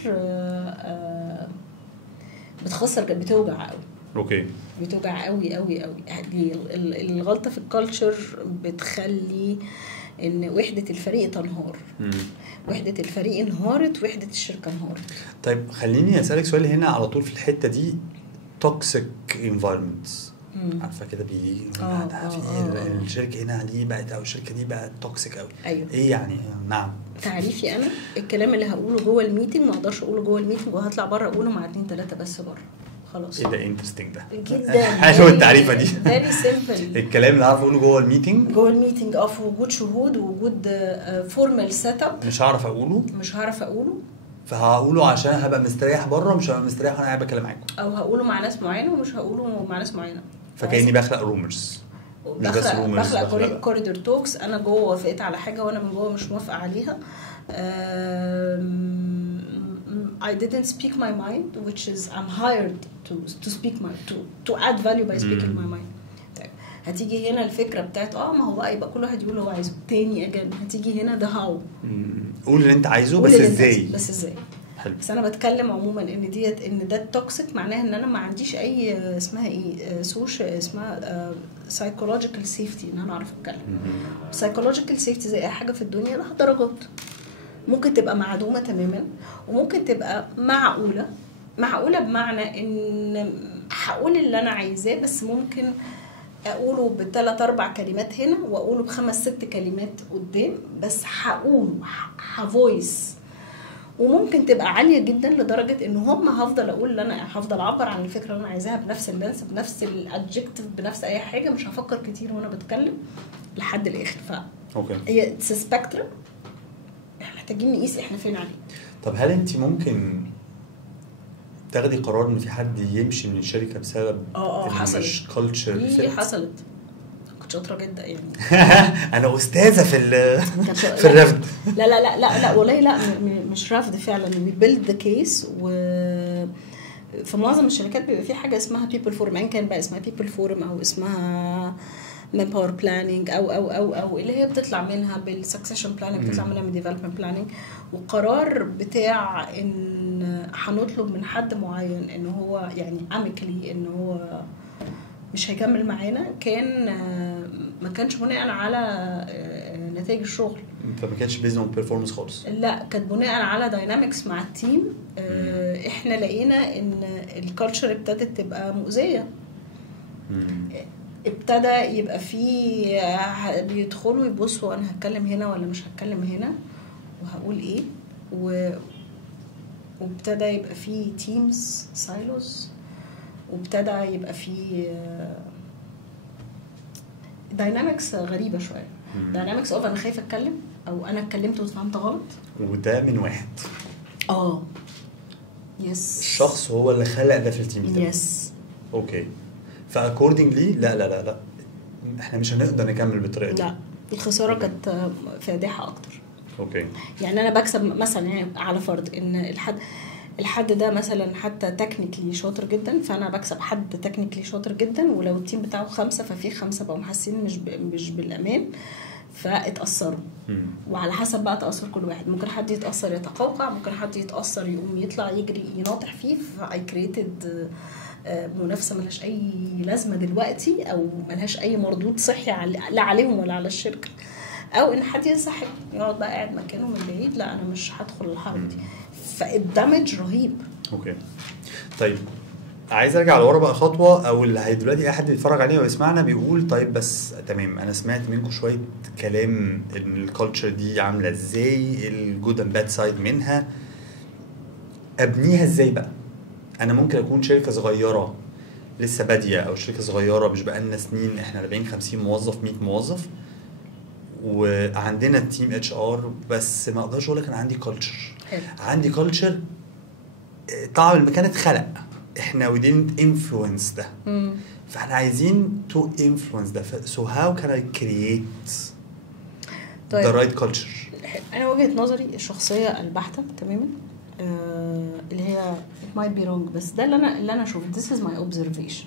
بتخسر، بتوجع قوي. اوكي. بتوجع قوي قوي قوي. دي الغلطه في الكالتشر بتخلي ان وحده الفريق تنهار. وحده الفريق انهارت، وحده الشركه انهارت. طيب خليني اسالك سؤال هنا على طول في الحته دي. توكسيك انفايرمنتس، عارفه كده بيجي في الشركه هنا دي بقت او الشركه دي بقت توكسيك قوي. أيوه. ايه يعني؟ نعم. تعريفي انا الكلام اللي هقوله جوه الميتنج ما اقدرش اقوله جوه الميتنج وهطلع بره اقوله مع 2-3 بس بره. خلاص. ايه ده انترستنج ده جدا. حلو التعريفه دي. فيري سيمبل. الكلام اللي عارف اقوله جوه الميتنج، في وجود شهود ووجود فورمال سيت اب مش هعرف اقوله فهقوله عشان هبقى مستريح بره، مش هبقى مستريح وانا قاعد بتكلم معاكم، او هقوله مع ناس معينه ومش هقوله مع ناس معينه. فكاني بخلق رومرز، بخلق كوريدور توكس. انا جوه وافقت على حاجه وانا من جوه مش موافقه عليها. I didn't speak my mind, which is I'm hired to speak to add value by speaking my mind. طيب هتيجي هنا الفكره بتاعت ما هو بقى يبقى كل واحد يقول هو عايزه. تاني اجل هتيجي هنا ده هاو. قول اللي انت عايزه بس ازاي. حلو. بس انا بتكلم عموما ان ده التوكسيك، معناها ان انا ما عنديش اي اسمها ايه اسمها psychological safety، ان انا اعرف اتكلم. psychological safety زي اي حاجه في الدنيا لها درجات. ممكن تبقى معدومه تماما وممكن تبقى معقوله بمعنى ان هقول اللي انا عايزاه بس ممكن اقوله ب3-4 كلمات هنا واقوله ب5-6 كلمات قدام، بس هقوله هفويس. وممكن تبقى عاليه جدا لدرجه ان هفضل اقول اللي انا هفضل اعبر عن الفكره اللي انا عايزاها بنفس اللانس بنفس الادجكتيف بنفس اي حاجه، مش هفكر كتير وانا بتكلم لحد الاخر. اوكي. هي سبيكترم احنا محتاجين نقيس احنا فين عليه. طب هل انت ممكن تاخدي قرار ان في حد يمشي من الشركه بسبب مش كلتشر؟ دي حصلت. كنت شاطره جدا يعني. انا استاذه في الرفض. لا والله لا مش رفض فعلا. وي بيلد ذا كيس. و في معظم الشركات بيبقى في حاجه اسمها بيبل فورم، ان كان بقى اسمها بيبل فورم او اسمها من باور بلاننج او اللي هي بتطلع منها بالسكسيشن بلاننج، بتطلع منها من ديفلوبمنت بلاننج. وقرار بتاع ان هنطلب من حد معين ان هو يعني اميكلي ان هو مش هيكمل معانا، ما كانش بناء على نتائج الشغل، فما كانش بيزن اون بيرفورمانس خالص. لا كانت بناء على داينامكس مع التيم. احنا لقينا ان الكالتشر ابتدت تبقى مؤذيه. ابتدى يبقى فيه بيدخلوا يبصوا انا هتكلم هنا ولا مش هتكلم هنا وهقول ايه، وابتدى يبقى فيه تيمز سايلوز، وابتدى يبقى فيه داينامكس غريبه شويه. داينامكس انا خايفه اتكلم او انا اتكلمت وفهمت غلط، وده من واحد يس الشخص هو اللي خلق ده في التيم ده. يس اوكي. فاكوردنجلي لا احنا مش هنقدر نكمل بالطريقه دي. لا الخساره كانت فادحه اكتر. اوكي. يعني انا بكسب مثلا يعني على فرض ان الحد ده مثلا حتى تكنيكلي شاطر جدا، فانا بكسب حد تكنيكلي شاطر جدا، ولو التيم بتاعه 5 ففي 5 بقوا محسين مش بالامان فاتأثروا. وعلى حسب بقى تأثر كل واحد. ممكن حد يتأثر يتقوقع، ممكن حد يتأثر يقوم يطلع يجري يناطح فيه. فاي كريتد منافسه ملهاش اي لازمه دلوقتي او ملهاش اي مردود صحي لا عليهم ولا على الشركه. او ان حد ينسحب يقعد بقى قاعد مكانه من بعيد، لا انا مش هدخل الحرب دي. فالدمج رهيب. اوكي. طيب عايز ارجع لورا بقى خطوه، او اللي دلوقتي اي حد بيتفرج علينا ويسمعنا بيقول طيب بس تمام انا سمعت منكم شويه كلام ان الكالتشر دي عامله ازاي، الجود اند باد سايد منها، ابنيها ازاي بقى؟ انا ممكن اكون شركه صغيره لسه باديه، او شركه صغيره مش بقالنا سنين، احنا 40-50 موظف 100 موظف وعندنا تيم اتش ار، بس ما اقدرش اقول لك انا عندي كلتشر. عندي كلتشر طعم المكان اتخلق، احنا we didn't influence ده. فاحنا عايزين to influence ده. so how can I create the right culture؟ انا وجهة نظري الشخصية البحتة تماما اللي هي it might be wrong، بس ده اللي انا اشوف this is my observation.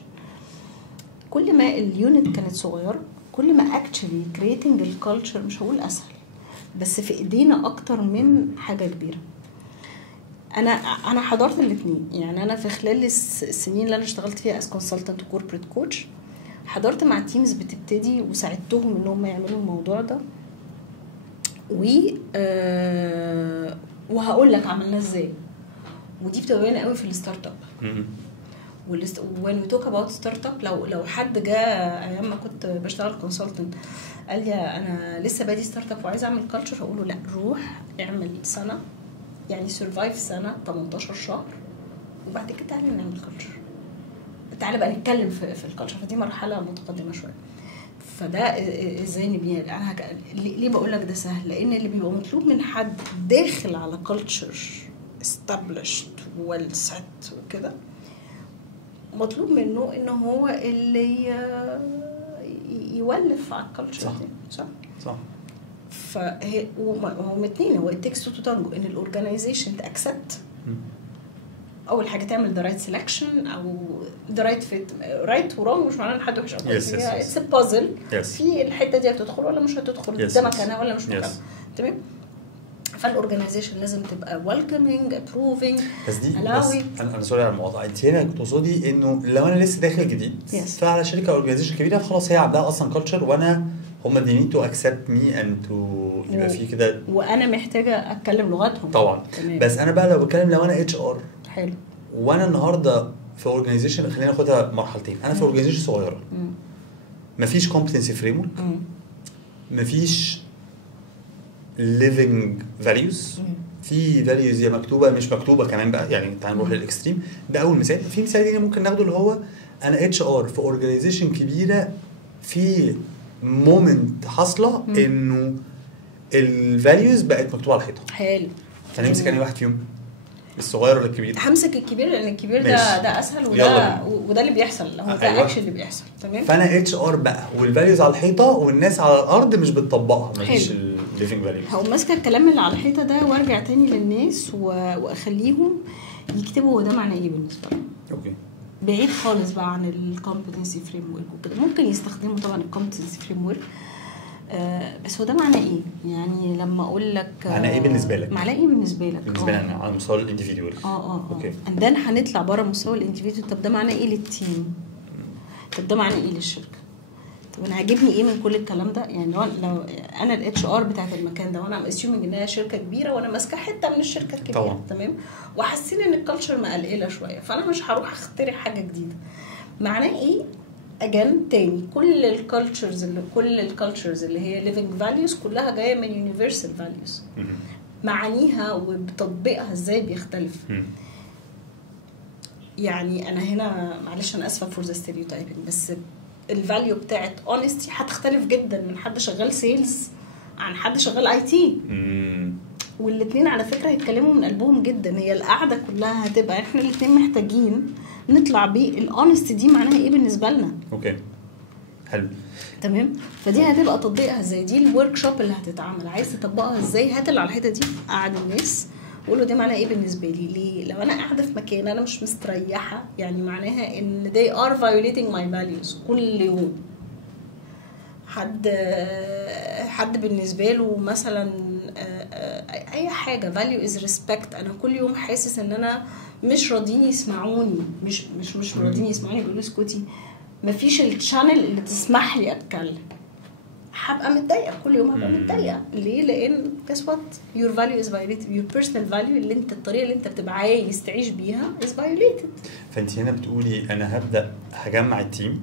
كل ما اليونت كانت صغيرة كل ما actually creating الكالتشر مش هقول اسهل، بس في ايدينا اكتر من حاجة كبيرة. انا حضرت الاثنين. يعني انا في خلال السنين اللي انا اشتغلت فيها از كونسلتنت وكوربريت كوتش حضرت مع تيمز بتبتدي وساعدتهم ان هم يعملوا الموضوع ده. وهقول لك عملنا ازاي، ودي بتبقى باينه قوي في الستارت اب. when we talk about ستارت اب، لو حد جاء ايام ما كنت بشتغل كونسلتنت قال لي انا لسه بادي ستارت اب وعايز اعمل كلتشر، هقول له لا، روح اعمل سنه، يعني سرفايف سنه 18 شهر وبعد كده تعالى نعمل كلتشر، تعالى بقى نتكلم في الكلتشر. فدي مرحله متقدمه شويه. فده ازاي نبني. انا ليه بقول لك ده سهل؟ لان اللي بيبقى مطلوب من حد داخل على كلتشر established well set وكده، مطلوب منه انه هو اللي يولف على الكلتشر دي. صح. فهي هم اتنين، هو it takes two to tango. ان الاورجنايزيشن تاكسبت اول حاجه، تعمل the right selection او the right fit. right ورونج مش معناه ان حد وحش او كويس، it's a puzzle. في الحته دي هتدخل ولا مش هتدخل، ده مكانها ولا مش مكانها. تمام. فالاورجنايزيشن لازم تبقى welcoming approving. بس دي بس انا سوري على المقاطعه، انت هنا تقصدي انه لو انا لسه داخل جديد فعلى شركه اورجنايزيشن كبيره خلاص هي عندها اصلا كلتشر، وانا هم they need to accept me and to يبقى في كده، وانا محتاجه اتكلم لغتهم طبعا. بس انا بقى لو بتكلم لو انا اتش ار حلو، وانا النهارده في اورجنايزيشن، خلينا ناخدها مرحلتين. انا في اورجنايزيشن صغيره مفيش كومبتنسي فريمورك، مفيش living values، في values هي مكتوبه مش مكتوبه كمان بقى. يعني تعال نروح للاكستريم. ده اول مثال. في مثال تاني ممكن ناخده اللي هو انا اتش ار في اورجنايزيشن كبيره، في مومنت حاصله انه الفاليوز بقت مكتوبه على الحيطه. حلو. هنمسك انهي واحد فيهم، الصغير ولا الكبير؟ همسك الكبير، لان الكبير ده اسهل، وده اللي بيحصل، هو ده اكشن اللي بيحصل. تمام. فانا اتش ار بقى والفاليوز على الحيطه والناس على الارض مش بتطبقها، مفيش الليفنج فاليوز. هقوم ماسكه الكلام اللي على الحيطه ده وارجع تاني للناس واخليهم يكتبوا هو ده معناه ايه بالنسبه لهم. اوكي. بعيد خالص بقى عن الكومبتنسي فريم ورك وكده. ممكن يستخدموا طبعا الكومبتنسي فريم ورك، بس هو ده معناه ايه؟ يعني لما اقول لك معناه ايه بالنسبه لك؟ معناه ايه بالنسبه لك؟ بالنسبه لنا على مستوى الانديفيدوال. اوكي. اندن هنطلع بره مستوى الانديفيدوال. طب ده معناه ايه للتيم؟ طب ده معناه ايه للشركه؟ طب انا عاجبني ايه من كل الكلام ده؟ يعني لو انا الاتش ار بتاعت المكان ده وانا اسيومنج انها شركه كبيره وانا ماسكه حته من الشركه الكبيره طبعا. تمام. وحاسين ان الكالتشر مقلقله شويه، فانا مش هروح اخترع حاجه جديده. معناه ايه؟ اجان تاني كل الكالتشرز اللي هي ليفنج فاليوز كلها جايه من يونيفرسال فاليوز. معانيها وبتطبيقها ازاي بيختلف. يعني انا هنا معلش انا اسفه فور ذا ستيريوتايبنج، بس الفاليو بتاعت اونستي هتختلف جدا من حد شغال سيلز عن حد شغال اي تي. والاثنين على فكره هيتكلموا من قلبهم جدا. هي القعده كلها هتبقى احنا الاثنين محتاجين نطلع بيه الاونستي دي معناها ايه بالنسبه لنا. اوكي حلو تمام. فدي هتبقى تطبيقها ازاي، دي الورك شوب اللي هتتعمل. عايز تطبقها ازاي؟ هات اللي على الحته دي، قعد الناس وقول له دي معناها ايه بالنسبه لي. ليه؟ لو انا قاعده في مكان انا مش مستريحه، يعني معناها ان they are violating my values كل يوم. حد بالنسبه له مثلا اي حاجه value is respect، انا كل يوم حاسس ان انا مش راضيين يسمعوني، مش راضيين يسمعوني، بيقولوا اسكتي، مفيش الشانل اللي تسمح لي اتكلم، هبقى متضايقه كل يوم، هبقى متضايقه. ليه؟ لان guess what your value is violated، your personal value اللي انت الطريقه اللي انت بتبقى عايز تعيش بيها is violated. فانت هنا بتقولي انا هبدا هجمع التيم،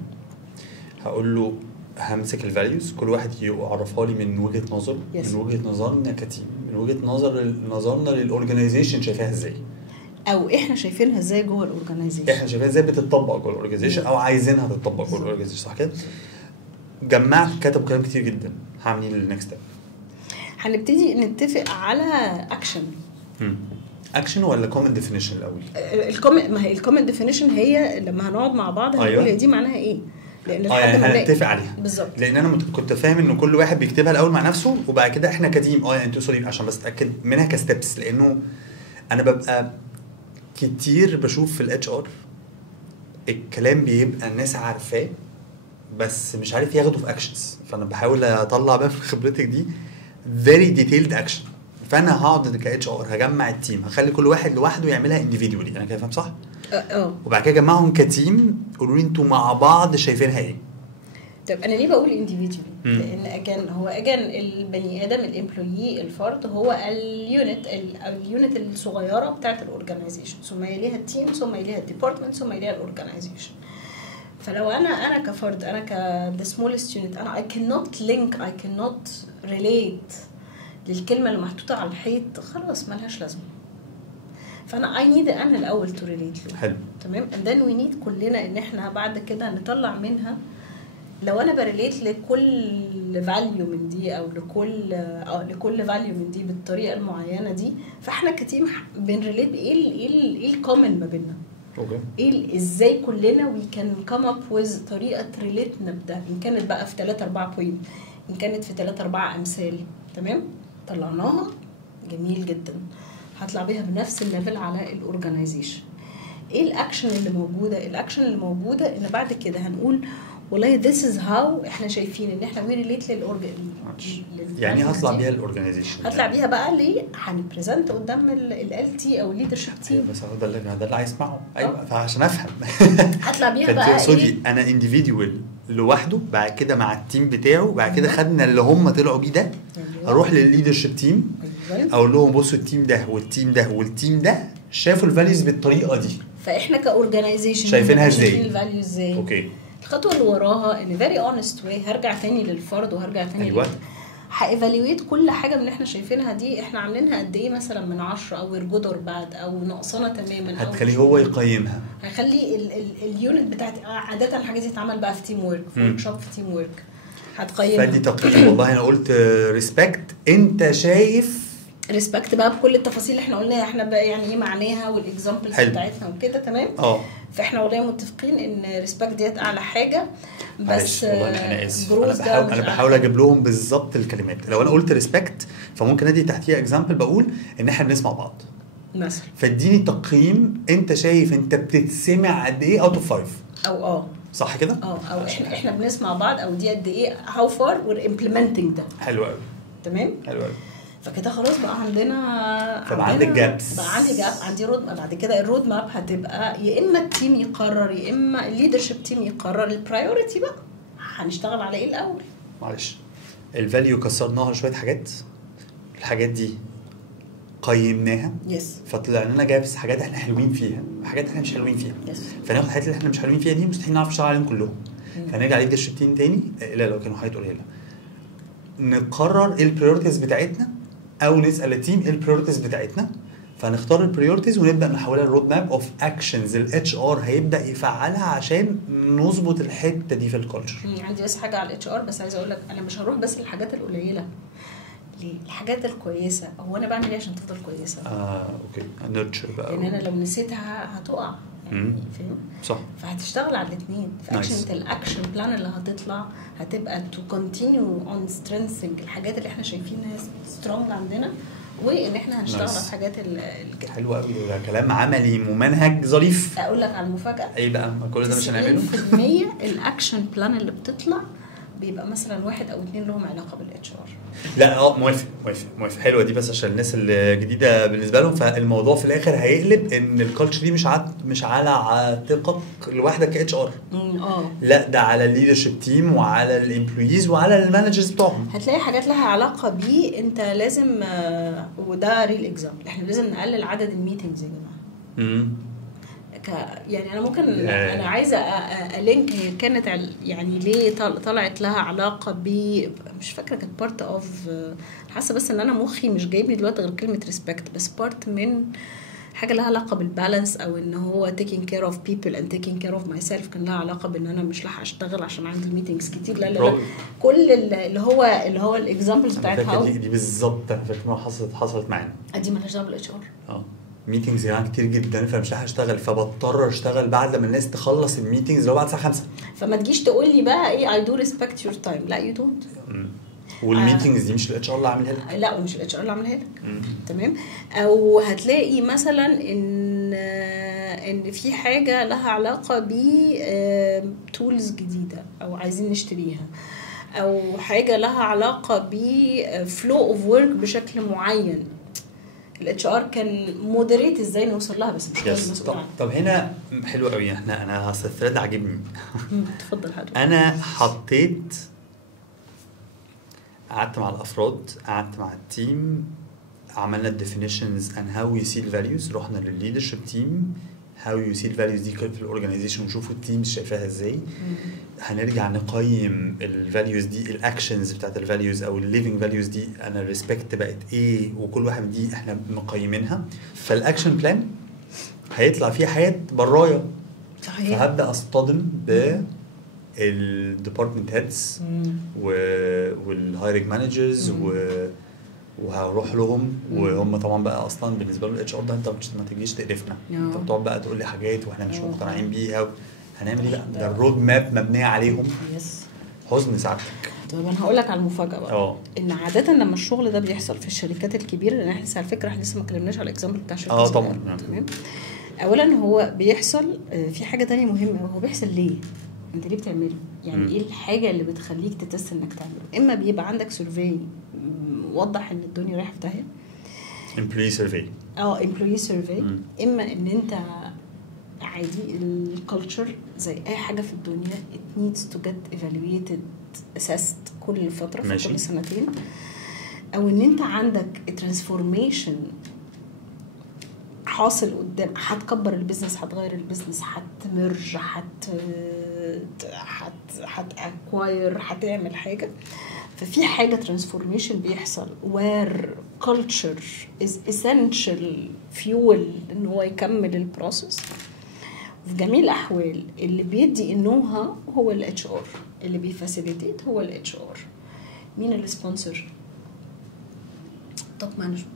هقول له همسك الفاليوز، كل واحد يعرفها لي من وجهه نظره، من وجهه نظرنا كتيم، من وجهه نظرنا للاورجنايزيشن شايفاها ازاي، او احنا شايفينها ازاي جوه الاورجنايزيشن، احنا شايفينها ازاي بتطبق جوه الاورجنايزيشن او عايزينها تطبق جوه الاورجنايزيشن. صح كده؟ جمعت كتب كلام كتير جدا. هعمل ايه للنكست ستيب؟ هنبتدي نتفق على اكشن. اكشن ولا كومن ديفينيشن الاول؟ ما هي الكومن ديفينيشن هي لما هنقعد مع بعض هنقول أيوة. دي معناها ايه، لان يعني هنتفق عليها بالظبط. لان انا كنت فاهم ان كل واحد بيكتبها الاول مع نفسه وبعد كده احنا كتيم انتوا سوري عشان بس اتاكد منها كستبس، لانه انا ببقى كتير بشوف في الاتش ار الكلام بيبقى الناس عارفاه بس مش عارف ياخده في اكشنز. فانا بحاول اطلع بقى من خبرتك دي very detailed action فانا هقعد كاتش ار هجمع التيم، هخلي كل واحد لوحده يعملها انديفيديولي. انا كده فاهم صح؟ وبعد كده اجمعهم كتيم، قولوا لي انتوا مع بعض شايفينها ايه. طب انا ليه بقول individually؟ لان اجان البني ادم الامبلويي الفرد هو اليونت الصغيره بتاعه الاورجانيزيشن، ثم يليها التيم، ثم يليها الديبارتمنت، ثم يليها الاورجانيزيشن. فلو انا كفرد، انا ك the smallest unit، انا I cannot relate للكلمه اللي محطوطه على الحيط، خلاص ملهاش لازمه. فانا I need انا الاول to relate له. حلو. تمام. and then we need كلنا ان احنا بعد كده نطلع منها. لو انا بريليت لكل فاليو من دي او لكل فاليو من دي بالطريقه المعينه دي، فاحنا كتيم بنريليت ايه الكومن ما بيننا. اوكي. ايه ازاي كلنا وي كان كم اب ويز طريقه ريليتنا بده، ان كانت بقى في 3-4 بوينت، ان كانت في 3-4 امثال. تمام. طلعناها جميل جدا، هطلع بيها بنفس الليفل على الاورجانيزيشن. ايه الاكشن اللي موجوده؟ الاكشن اللي موجوده ان بعد كده هنقول والله this is how احنا شايفين ان احنا ريليت يعني هطلع بيها الاورجانيزيشن، هطلع بيها بقى ليه هنبريزنت قدام ال تي او الليدرشيب تيم. بس ده اللي عايز اسمعه. ايوه فعشان افهم هطلع بيها بقى ايه. انا انديفيديوال لوحده، بعد كده مع التيم بتاعه، بعد كده خدنا اللي هم طلعوا بيه ده، اروح للليدرشيب تيم اقول لهم بصوا التيم ده والتيم ده والتيم ده شافوا الفاليوز بالطريقه دي، فاحنا كاورجانيزيشن شايفينها ازاي الفاليوز ازاي. اوكي. الخطوه اللي وراها ان فيري اونست واي هرجع تاني للفرد وهرجع تاني أيوة. هايفالويت كل حاجه من اللي احنا شايفينها دي، احنا عاملينها قد ايه مثلا من 10 او جود اور باد او ناقصانه تماما، هتخليه هو يقيمها، هيخلي اليونت بتاعت عاده الحاجه دي تتعمل بقى في تيم ورك، في ورك شوب في تيم ورك هتقيمها. فدي تقييم. والله انا قلت ريسبكت، انت شايف ريسبكت بقى بكل التفاصيل اللي احنا قلناها، احنا بقى يعني ايه معناها والاكزامبلز بتاعتنا وكده. تمام. فاحنا والله متفقين ان ريسبكت ديت اعلى حاجه. بس والله انا اسف، انا بحاول اجيب لهم بالظبط الكلمات. لو انا قلت ريسبكت فممكن ادي تحتيها اكزامبل بقول ان احنا بنسمع بعض مثلا، فاديني تقييم انت شايف انت بتتسمع قد ايه اوت اوف 5 او صح كده. او احنا بنسمع بعض، او دي قد ايه هاو فار وير امبلمنتنج ده. حلو قوي. تمام. حلو قوي. فكده خلاص بقى عندنا عندك جابس، بقى عندي جاب، عندي رود ماب. بعد كده الرود ماب هتبقى يا اما التيم يقرر يا اما الليدرشيب تيم يقرر البرايورتي بقى هنشتغل على ايه الاول. معلش الفاليو كسرناها شويه حاجات، الحاجات دي قيمناها فطلع لنا جابس، حاجات احنا حلوين فيها وحاجات احنا مش حلوين فيها. فناخد الحاجات اللي احنا مش حلوين فيها دي مستحيل نعرف نشتغل عليهم كلهم. فنرجع للليدرشيب تيم تاني، لا لو كانوا هيتقولها لنا نقرر ايه البريورتيز بتاعتنا، او نسال التيم ايه البريورتيز بتاعتنا، فنختار البريورتيز ونبدا نحولها لرود ماب اوف اكشنز الاتش ار هيبدا يفعلها عشان نظبط الحته دي في الكالتشر. عندي بس حاجه على الاتش ار، بس عايزه اقول لك انا مش هروح بس للحاجات القليله، ليه الحاجات الكويسه. هو انا بعمل ايه عشان تفضل كويسه؟ اوكي النيرتشر بقى، لان انا لو نسيتها هتقع يعني. فاهم صح. فهتشتغل على الاثنين. فاكشن الاكشن بلان اللي هتطلع هتبقى تو كونتينيو اون سترينثينج الحاجات اللي احنا شايفينها سترونج عندنا، وان احنا هنشتغل على الحاجات حلوه قوي. ده كلام عملي ممنهج ظريف. اقول لك على المفاجاه ايه بقى؟ كل ده مش هنعمله 90% الاكشن بلان اللي بتطلع بيبقى مثلا 1 أو 2 لهم علاقه بالاتش ار. لا موافق حلوه دي، بس عشان الناس الجديده بالنسبه لهم، فالموضوع في الاخر هيقلب ان الكالتشر دي مش على عاتقك لوحدك كاتش ار. لا ده على الليدرشيب تيم وعلى الامبلويز وعلى المانجرز بتوعهم. هتلاقي حاجات لها علاقه بيه. انت لازم وده ريل اكزامبل، احنا لازم نقلل عدد الميتنجز يا جماعه. يعني انا ممكن انا عايزه الينك كانت يعني ليه طلعت لها علاقه ب مش فاكره كانت بارت اوف، حاسه بس ان انا مخي مش جايبني دلوقتي غير كلمه ريسبكت، بس بارت من حاجه لها علاقه بالبالانس، او ان هو taking care of people and taking care of myself. كان لها علاقه بان انا مش لاحقه اشتغل عشان عندي ميتنجز كتير. لا كل اللي هو الاكزامبلز بتاعتها دي بالظبط انا فاكره حصلت معانا. دي مالهاش دعوه بالاتش ار. ميتنجز يعني كتير جدا، فمش لاحق اشتغل، فبضطر اشتغل بعد لما الناس تخلص الميتنجز لو بعد الساعه 5. فما تجيش تقول لي بقى ايه اي دو ريسبكت يور تايم، لا يو دونت. والميتنجز دي مش الاتش ار اللي عاملها لك. لا مش الاتش ار اللي عاملها لك. تمام. او هتلاقي مثلا ان في حاجه لها علاقه ب تولز جديده او عايزين نشتريها، او حاجه لها علاقه ب فلو اوف ورك بشكل معين، الاتش ار كان مودريت ازاي نوصل لها بس مش يس. طب هنا حلو قوي. انا الثريد عاجبني. اتفضل حضرتك. انا حطيت، قعدت مع الافراد، قعدت مع التيم، عملنا definitions and how we see the values، رحنا للليدرشيب تيم how you see the values دي في الاورجنايزيشن ونشوفوا التيم شايفاها ازاي. هنرجع نقيم الفاليوز دي، الاكشنز بتاعت الفاليوز او الليفنج فاليوز دي، انا الريسبكت بقت ايه، وكل واحد دي احنا مقيمينها. فالاكشن بلان هيطلع فيه حاجات برايا، صحيح. فهبدا اصطدم بالديبارتمنت هيدز والهايرنج مانجرز وهروح لهم، وهم طبعا بقى اصلا بالنسبه له الاتش ار ده انت ما تجيش تقرفنا، انت بتقعد بقى تقول لي حاجات واحنا مش مقتنعين بيها، هنعمل ايه بقى؟ ده الرود ماب مبنيه عليهم. حزن سعادتك. طب انا هقول لك على المفاجاه بقى. ان عاده لما الشغل ده بيحصل في الشركات الكبيره، لان احنا على فكره احنا لسه ما اتكلمناش على الاكزامبل بتاع شركه طبعا. تمام. اولا هو بيحصل في حاجه تانية مهمه، هو بيحصل ليه؟ انت ليه بتعمله؟ يعني ايه الحاجه اللي بتخليك تتست انك تعمله؟ اما بيبقى عندك سيرفي وضح ان الدنيا رايحه في داهيه، employee survey employee survey. اما ان انت عادي الكالتشر زي اي حاجه في الدنيا it needs to get evaluated assessed كل فتره في كل سنتين، او ان انت عندك transformation حاصل قدام، هتكبر البيزنس، هتغير البيزنس، هتمرج، هتاكواير، هتعمل حاجه. ففي حاجه ترانسفورميشن بيحصل where culture is essential fuel ان هو يكمل البروسيس. في جميع الاحوال اللي بيدي النوها هو الاتش ار، اللي بيفاسيليتيت هو الاتش ار. مين السبونسر؟ توب مانجمنت.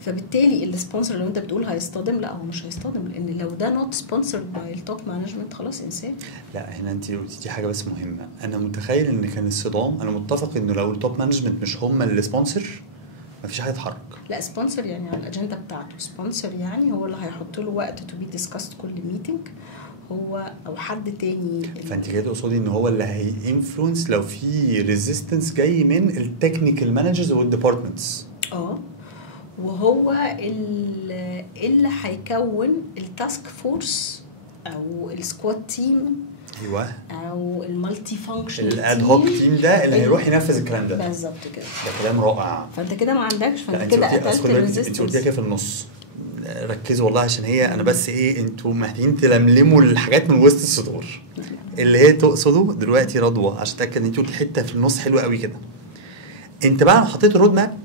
فبالتالي السبونسر لو انت بتقول هيصطدم، لا هو مش هيصطدم، لان لو ده نوت سبونسرد باي التوب مانجمنت خلاص انسان. لا هنا انت قلتي حاجه بس مهمه، انا متخيل ان كان الصدام، انا متفق انه لو التوب مانجمنت مش هم اللي سبونسر مفيش حاجه تتحرك. لا سبونسر يعني على الاجنده بتاعته، سبونسر يعني هو اللي هيحط له وقت تو بي ديسكاست كل ميتنج، هو او حد تاني. فانت كده تقصدي ان هو اللي هينفلونس لو في ريزيستنس جاي من التكنيكال مانجرز والديبارتمنتس. وهو اللي هيكون التاسك فورس او السكواد تيم، ايوه، او المالتي فانكشن الاد هوك تيم ده اللي هيروح ينفذ الكلام ده. بالظبط كده، ده كلام رائع. فانت كده ما عندكش، فانت كده قتلت الريزيستنس. انت قلتيها كده في النص، ركزوا والله عشان هي انا بس ايه، انتوا محتاجين تلملموا الحاجات من وسط السطور اللي هي تقصدوا دلوقتي رضوى، عشان اتاكد ان انتوا قلتوا حته في النص حلوه قوي كده. انت بقى حطيت الرود ماب،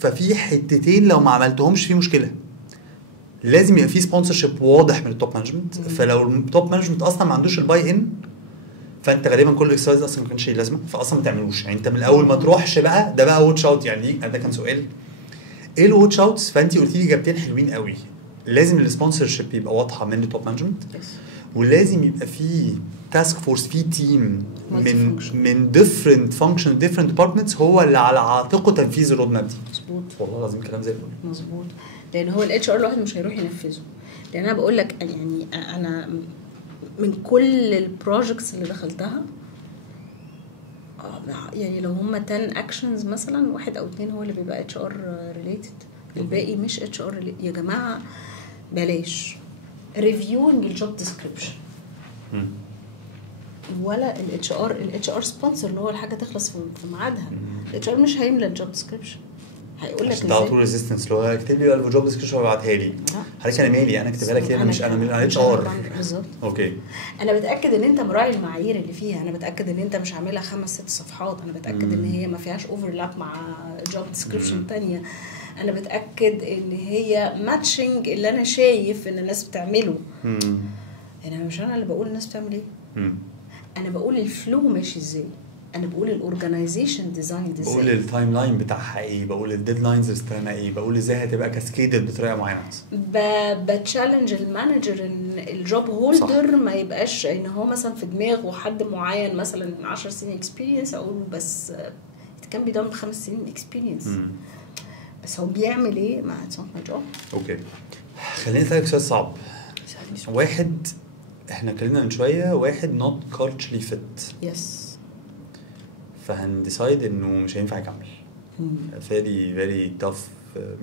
ففي حتتين لو ما عملتهمش في مشكله. لازم يبقى في سبونسرشيب واضح من التوب مانجمنت، فلو التوب مانجمنت اصلا ما عندوش الباي ان، فانت غالبا كل الاكسرسايز اصلا ما كانش لازمه، فاصلا ما تعملوش. يعني انت من الاول ما تروحش بقى ده بقى واتش اوت. يعني ده كان سؤال ايه الواتش اوتس، فانت قلتي لي اجابتين حلوين قوي. لازم السبونسرشيب يبقى واضحه من التوب مانجمنت، ولازم يبقى في تاسك فورس، في تيم من ديفرنت فانكشن ديفرنت ديبارتمنتس هو اللي على عاتقه تنفيذ الرود ماب دي. مظبوط والله العظيم كلام زي الفل. مظبوط، لان هو الاتش ار لوحده مش هيروح ينفذه. لان انا بقول لك يعني انا من كل البروجكتس اللي دخلتها يعني لو هم 10 اكشنز مثلا 1 أو 2 هو اللي بيبقى اتش ار ريليتد، الباقي مش اتش ار. يا جماعه بلاش ريفيوينج الجوب ديسكريبشن ولا الاتش ار سبونسر اللي هو الحاجه تخلص في ميعادها. الاتش ار مش هيملى الجوب ديسكريبشن، هيقول لك ازاي على طول ريزيستنس اللي هو اكتب لي الجوب ديسكريبشن وابعتها لي. حضرتك انا مالي انا اكتبها لك، انا مش انا اتش ار. بالظبط. اوكي، انا بتاكد ان انت مراعي المعايير اللي فيها، انا بتاكد ان انت مش عاملها 5-6 صفحات، انا بتاكد ان هي ما فيهاش اوفرلاب مع جوب ديسكريبشن تانية، انا بتاكد ان هي ماتشنج اللي انا شايف ان الناس بتعمله. يعني مش انا اللي بقول الناس بتعمل ايه، انا بقول الفلو ماشي ازاي، انا بقول الاورجنايزيشن ديزاين ازاي، بقول التايم لاين بتاعها ايه، بقول الديدلاينز استنى ايه، بقول ازاي هتبقى كاسكيدد بطريقه معينه. بتشالنج المانجر ان الجوب هولدر ما يبقاش ان هو مثلا في دماغه حد معين مثلا 10 سنين اكسبيرينس، اقول بس كان بيدور 5 سنين اكسبيرينس، بس هو بيعمل ايه مع تصنيع جوب. اوكي، خليني اسالك سؤال صعب. واحد احنا اتكلمنا من شويه، واحد not culturally fit. يس. فهنديسايد انه مش هينفع يكمل. very tough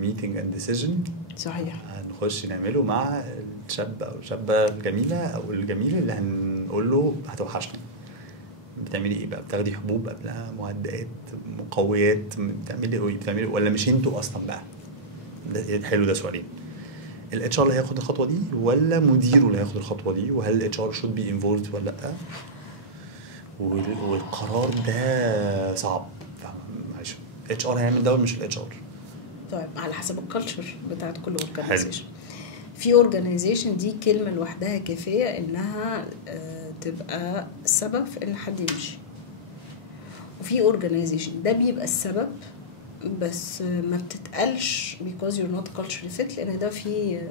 meeting and decision صحيح هنخش نعمله مع الشاب او الشابه الجميله او الجميل اللي هنقول له هتوحشنا. بتعملي ايه بقى؟ بتاخدي حبوب قبلها، مهدئات، مقويات، بتعملي ولا مش انتوا اصلا بقى؟ ده حلو، ده سؤالين. الاتش ار اللي هياخد الخطوه دي ولا مديره اللي هياخد الخطوه دي؟ وهل الاتش ار شود بي انفولد ولا لا؟ والقرار ده صعب. معلش اتش ار هيعمل ده ولا مش الاتش ار؟ طيب على حسب الكالتشر بتاعت كل اورجانيزيشن. في اورجانيزيشن دي كلمه لوحدها كافيه انها تبقى السبب في ان حد يمشي، وفي اورجانيزيشن ده بيبقى السبب بس ما بتتقالش because you're not culturally fit، لان ده في ايه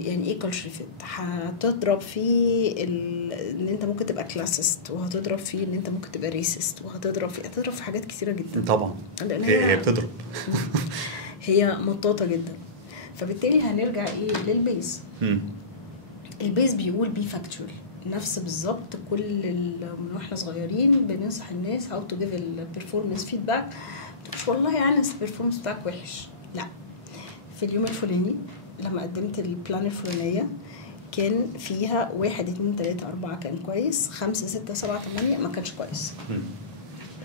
يعني ايه culturally fit؟ هتضرب فيه ان انت ممكن تبقى كلاسست، وهتضرب فيه ان انت ممكن تبقى ريسست، هتضرب في حاجات كثيره جدا طبعا. لان هي بتضرب هي مطاطه جدا. فبالتالي هنرجع ايه للبيز. البيز بيقول بي فاكتشوال، نفس بالظبط من واحنا صغيرين بننصح الناس هاو تو جيف البرفورمانس فيدباك. مش والله يعني البرفورمانس بتاعك وحش، لا، في اليوم الفلاني لما قدمت البلان الفلانيه كان فيها 1 2 3 4 كان كويس، 5 6 7 8 ما كانش كويس.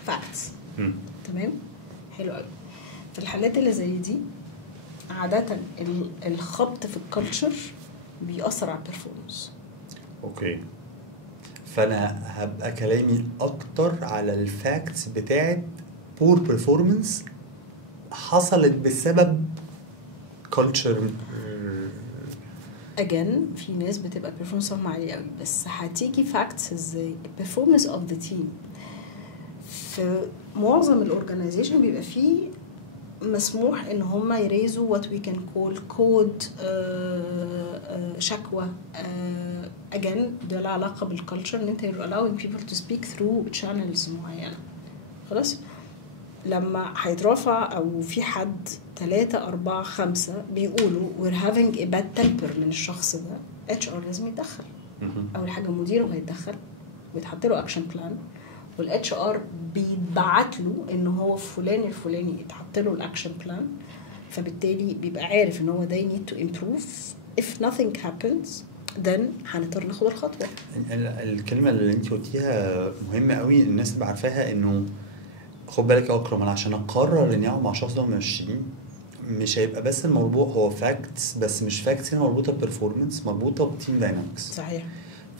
فاكتس. تمام، حلو قوي. في الحالات اللي زي دي عاده الخبط في الكالتشر بيأثر على البرفورمانس. اوكي، فانا هبقى كلامي اكتر على الفاكتس بتاعت بور بيرفورمانس حصلت بسبب كلتشر. اجين في ناس بتبقى بيرفورمانس عالي قوي، بس هتيجي فاكتس ازاي؟ البيرفورمانس اوف ذا تيم في معظم الاورجانيزيشن بيبقى فيه مسموح ان هم يريزوا what we can call code شكوى. again ده له علاقه بالكالتشر، ان انت allowing people to speak through channels معينه. خلاص، لما هيترفع او في حد 3 4 5 بيقولوا we're having a bad temper من الشخص ده، HR لازم يتدخل. اول حاجه مديره هيتدخل ويتحط له اكشن بلان، والاتش ار بيبعت له ان هو فلان الفلاني يتحط له الاكشن بلان، فبالتالي بيبقى عارف ان هو ده need to improve. if nothing happens then هنضطر ناخد الخطوه. الكلمه اللي انت قلتيها مهمه قوي، الناس تبقى عارفاها، انه خد بالك يا اكرم، انا عشان اقرر اني اقعد مع شخص ده ماشيين مش هيبقى بس الموضوع هو فاكتس بس، مش فاكتس هنا مربوطه ببرفورمانس، مربوطه بتيم داينامكس. صحيح.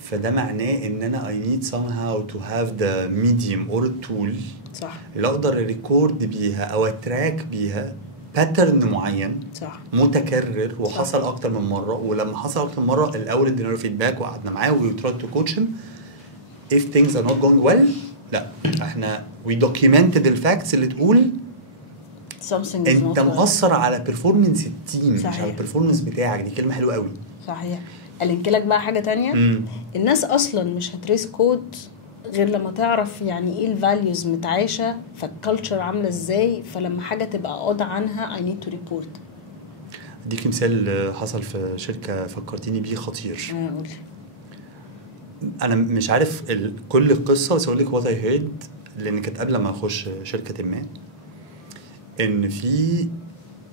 فده معناه ان انا I need somehow to have the medium or tool صح اللي اقدر ريكورد بيها او اتراك بيها باترن معين صح متكرر وحصل اكتر من مره، ولما حصل اكتر من مره الاول ادينا له فيدباك وقعدنا معاه و we tried to coach him. if things are not going well لا احنا we documented الفاكتس اللي تقول انت مؤثر على performance التيم مش على البرفورمانس بتاعك. دي كلمه حلوه قوي. صحيح. ألينكلك بقى حاجه تانية. الناس اصلا مش هتريس كود غير لما تعرف يعني ايه الفاليوز متعايشه، فالكالتشر عامله ازاي، فلما حاجه تبقى قاضي عنها I need to report. اديك مثال حصل في شركه فكرتيني بيه خطير. انا مش عارف كل القصه، بس اقول لك وات اي هيرد، لان كانت قبل ما اخش شركه ما، ان في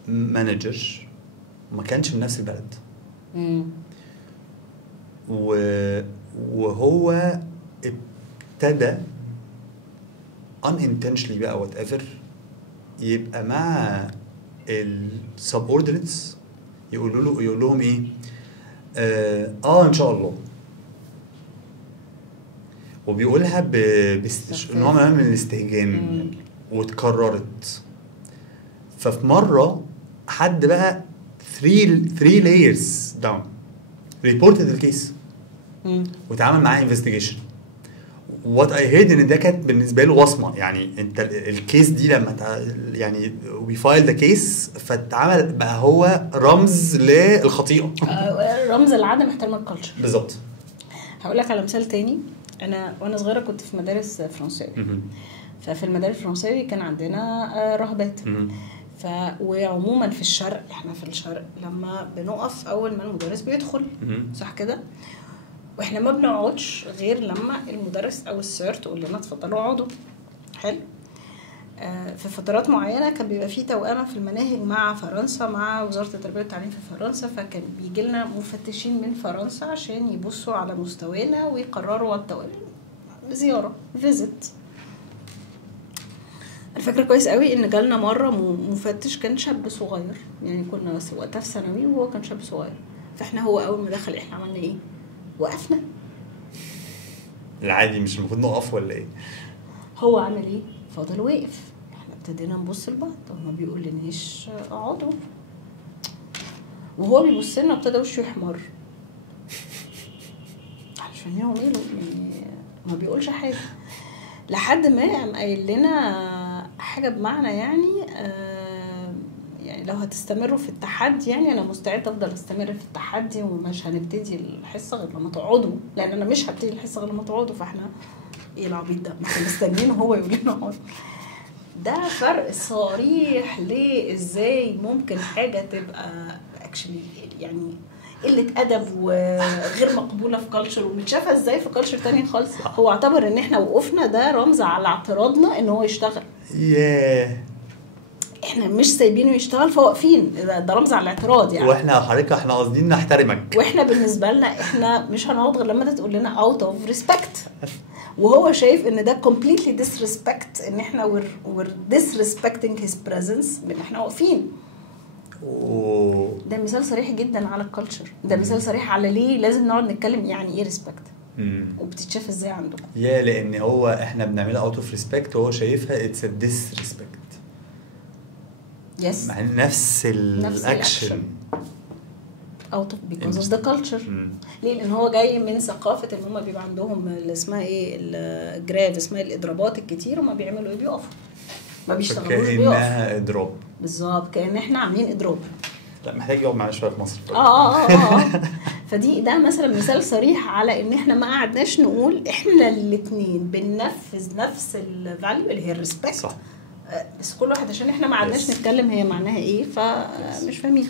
مانجر ما كانش من نفس البلد. وهو ابتدى unintentionally بقى whatever يبقى مع السبوردينيتس يقول لهم ايه ان شاء الله، وبيقولها نوع من الاستهجان واتكررت. ففي مره حد بقى 3 layers down reported الكيس واتعامل معاه انفستيجيشن. وات اي هيرد ان ده كانت بالنسبه له وصمه، يعني انت الكيس دي لما يعني وي فايل ذا كيس فاتعمل بقى هو رمز للخطيئه، رمز لعدم احترام الكالتشر. بالظبط. هقول لك على مثال تاني. انا وانا صغيره كنت في مدارس فرنساوي، ففي المدارس الفرنساوي كان عندنا راهبات. وعموما في الشرق، احنا في الشرق لما بنقف اول ما المدرس بيدخل صح كده، واحنا ما بنقعدش غير لما المدرس او السير تقول لنا اتفضلوا اقعدوا. حلو. في فترات معينه كان بيبقى فيه توأمه في المناهج مع فرنسا، مع وزاره التربيه والتعليم في فرنسا، فكان بيجي لنا مفتشين من فرنسا عشان يبصوا على مستوانا ويقرروا التوأم زياره فيزيت. الفكرة كويس قوي ان جالنا مرة مفتش كان شاب صغير، يعني كنا وقتها في ثانوي وهو كان شاب صغير، فاحنا هو اول ما دخل احنا عملنا ايه؟ وقفنا. العادي مش المفروض نقف ولا ايه؟ هو عمل ايه؟ فضل واقف، احنا ابتدينا نبص لبعض، هو ما بيقول لناش اقعدوا، وهو بيبص لنا ابتدى وشه يحمر عشان هو ماله يعني ما بيقولش حاجة، لحد ما قام قايل لنا حاجه بمعنى يعني يعني لو هتستمروا في التحدي يعني انا مستعده افضل استمر في التحدي، ومش هنبتدي الحصه غير لما تقعدوا، لان انا مش هبتدي الحصه غير لما تقعدوا. فاحنا ايه العبيط ده؟ احنا مستنيين وهو يقول لنا اقعد. ده فرق صريح ليه ازاي ممكن حاجه تبقى اكشلي يعني قله ادب وغير مقبوله في كلتشر ومتشافه ازاي في كلتشر تانية خالص. هو اعتبر ان احنا وقفنا ده رمز على اعتراضنا ان هو يشتغل. احنا مش سايبينه يشتغل فواقفين، ده رمز على الاعتراض يعني. واحنا حضرتك احنا قاصدين نحترمك، واحنا بالنسبه لنا احنا مش هنقعد غير لما تقول لنا اوت اوف ريسبكت، وهو شايف ان ده completely disrespect، ان احنا we're disrespecting his presence من احنا واقفين. ده مثال صريح جدا على الكالتشر، ده مثال صريح على ليه لازم نقعد نتكلم يعني ايه ريسبكت وبتتشاف ازاي عندكم. لان هو احنا بنعملها اوت اوف ريسبكت وهو شايفها اتس ا ديسريسبكت. يس مع نفس الاكشن اوت اوف because of the culture. ليه؟ لان هو جاي من ثقافه ان هم بيبقى عندهم اللي اسمها ايه الجراف، اسمها الاضرابات الكتير، وما بيعملوا ايه؟ بيقفوا، ما بيشتغلوش، بيقفوا. كأنها اضراب بالظبط، كأن احنا عاملين اضراب. لا محتاج يقعد معانا شويه في مصر. فدي ده مثلا مثال صريح على ان احنا ما قعدناش نقول احنا الاثنين بننفذ نفس الفاليو اللي هي الريسبكت، صح. بس كل واحد عشان احنا ما قعدناش نتكلم هي معناها ايه فمش فاهمين.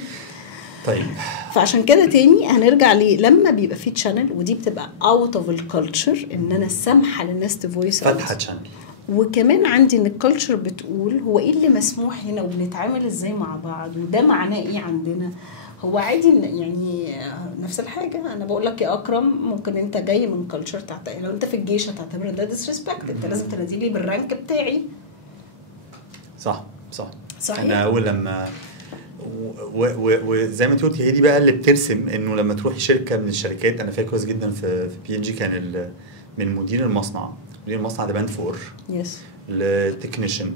طيب فعشان كده تاني هنرجع ليه لما بيبقى في تشانل، ودي بتبقى اوت اوف الكالتشر، ان انا سامحه للناس تفويس فتحه تشانل. وكمان عندي ان الكالتشر بتقول هو ايه اللي مسموح هنا وبنتعامل ازاي مع بعض وده معناه ايه عندنا. هو عادي يعني نفس الحاجه، انا بقول لك يا اكرم ممكن انت جاي من كالتشر لو انت في الجيش هتعتبر ده ديسريسبكت، انت لازم تنادي لي بالرانك بتاعي. صح صحيح. انا اول لما وزي ما انت قلتي هي دي بقى اللي بترسم انه لما تروحي شركه من الشركات. انا فاكر كويس جدا في بي ان جي كان من مدير المصنع ده باند 4 يس لتكنيشن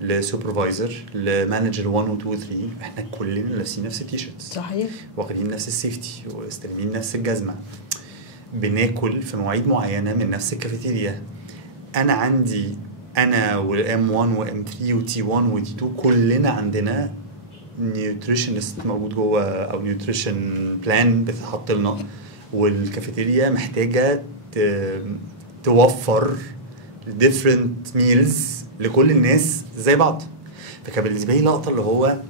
لسوبرفايزر لمانجر 1 و 2 و 3 احنا كلنا لابسين نفس التيشيرت، صحيح، واخدين نفس السيفتي واستلمين نفس الجزمه، بناكل في مواعيد معينه من نفس الكافيتيريا. انا والام 1 وام 3 وتي 1 وتي 2 كلنا عندنا نيوتريشنست موجود جوه او نيوتريشن بلان بتتحط لنا، والكافيتيريا محتاجه توفر different meals لكل الناس زي بعض. فكان بالنسبه لي لقطه اللي هو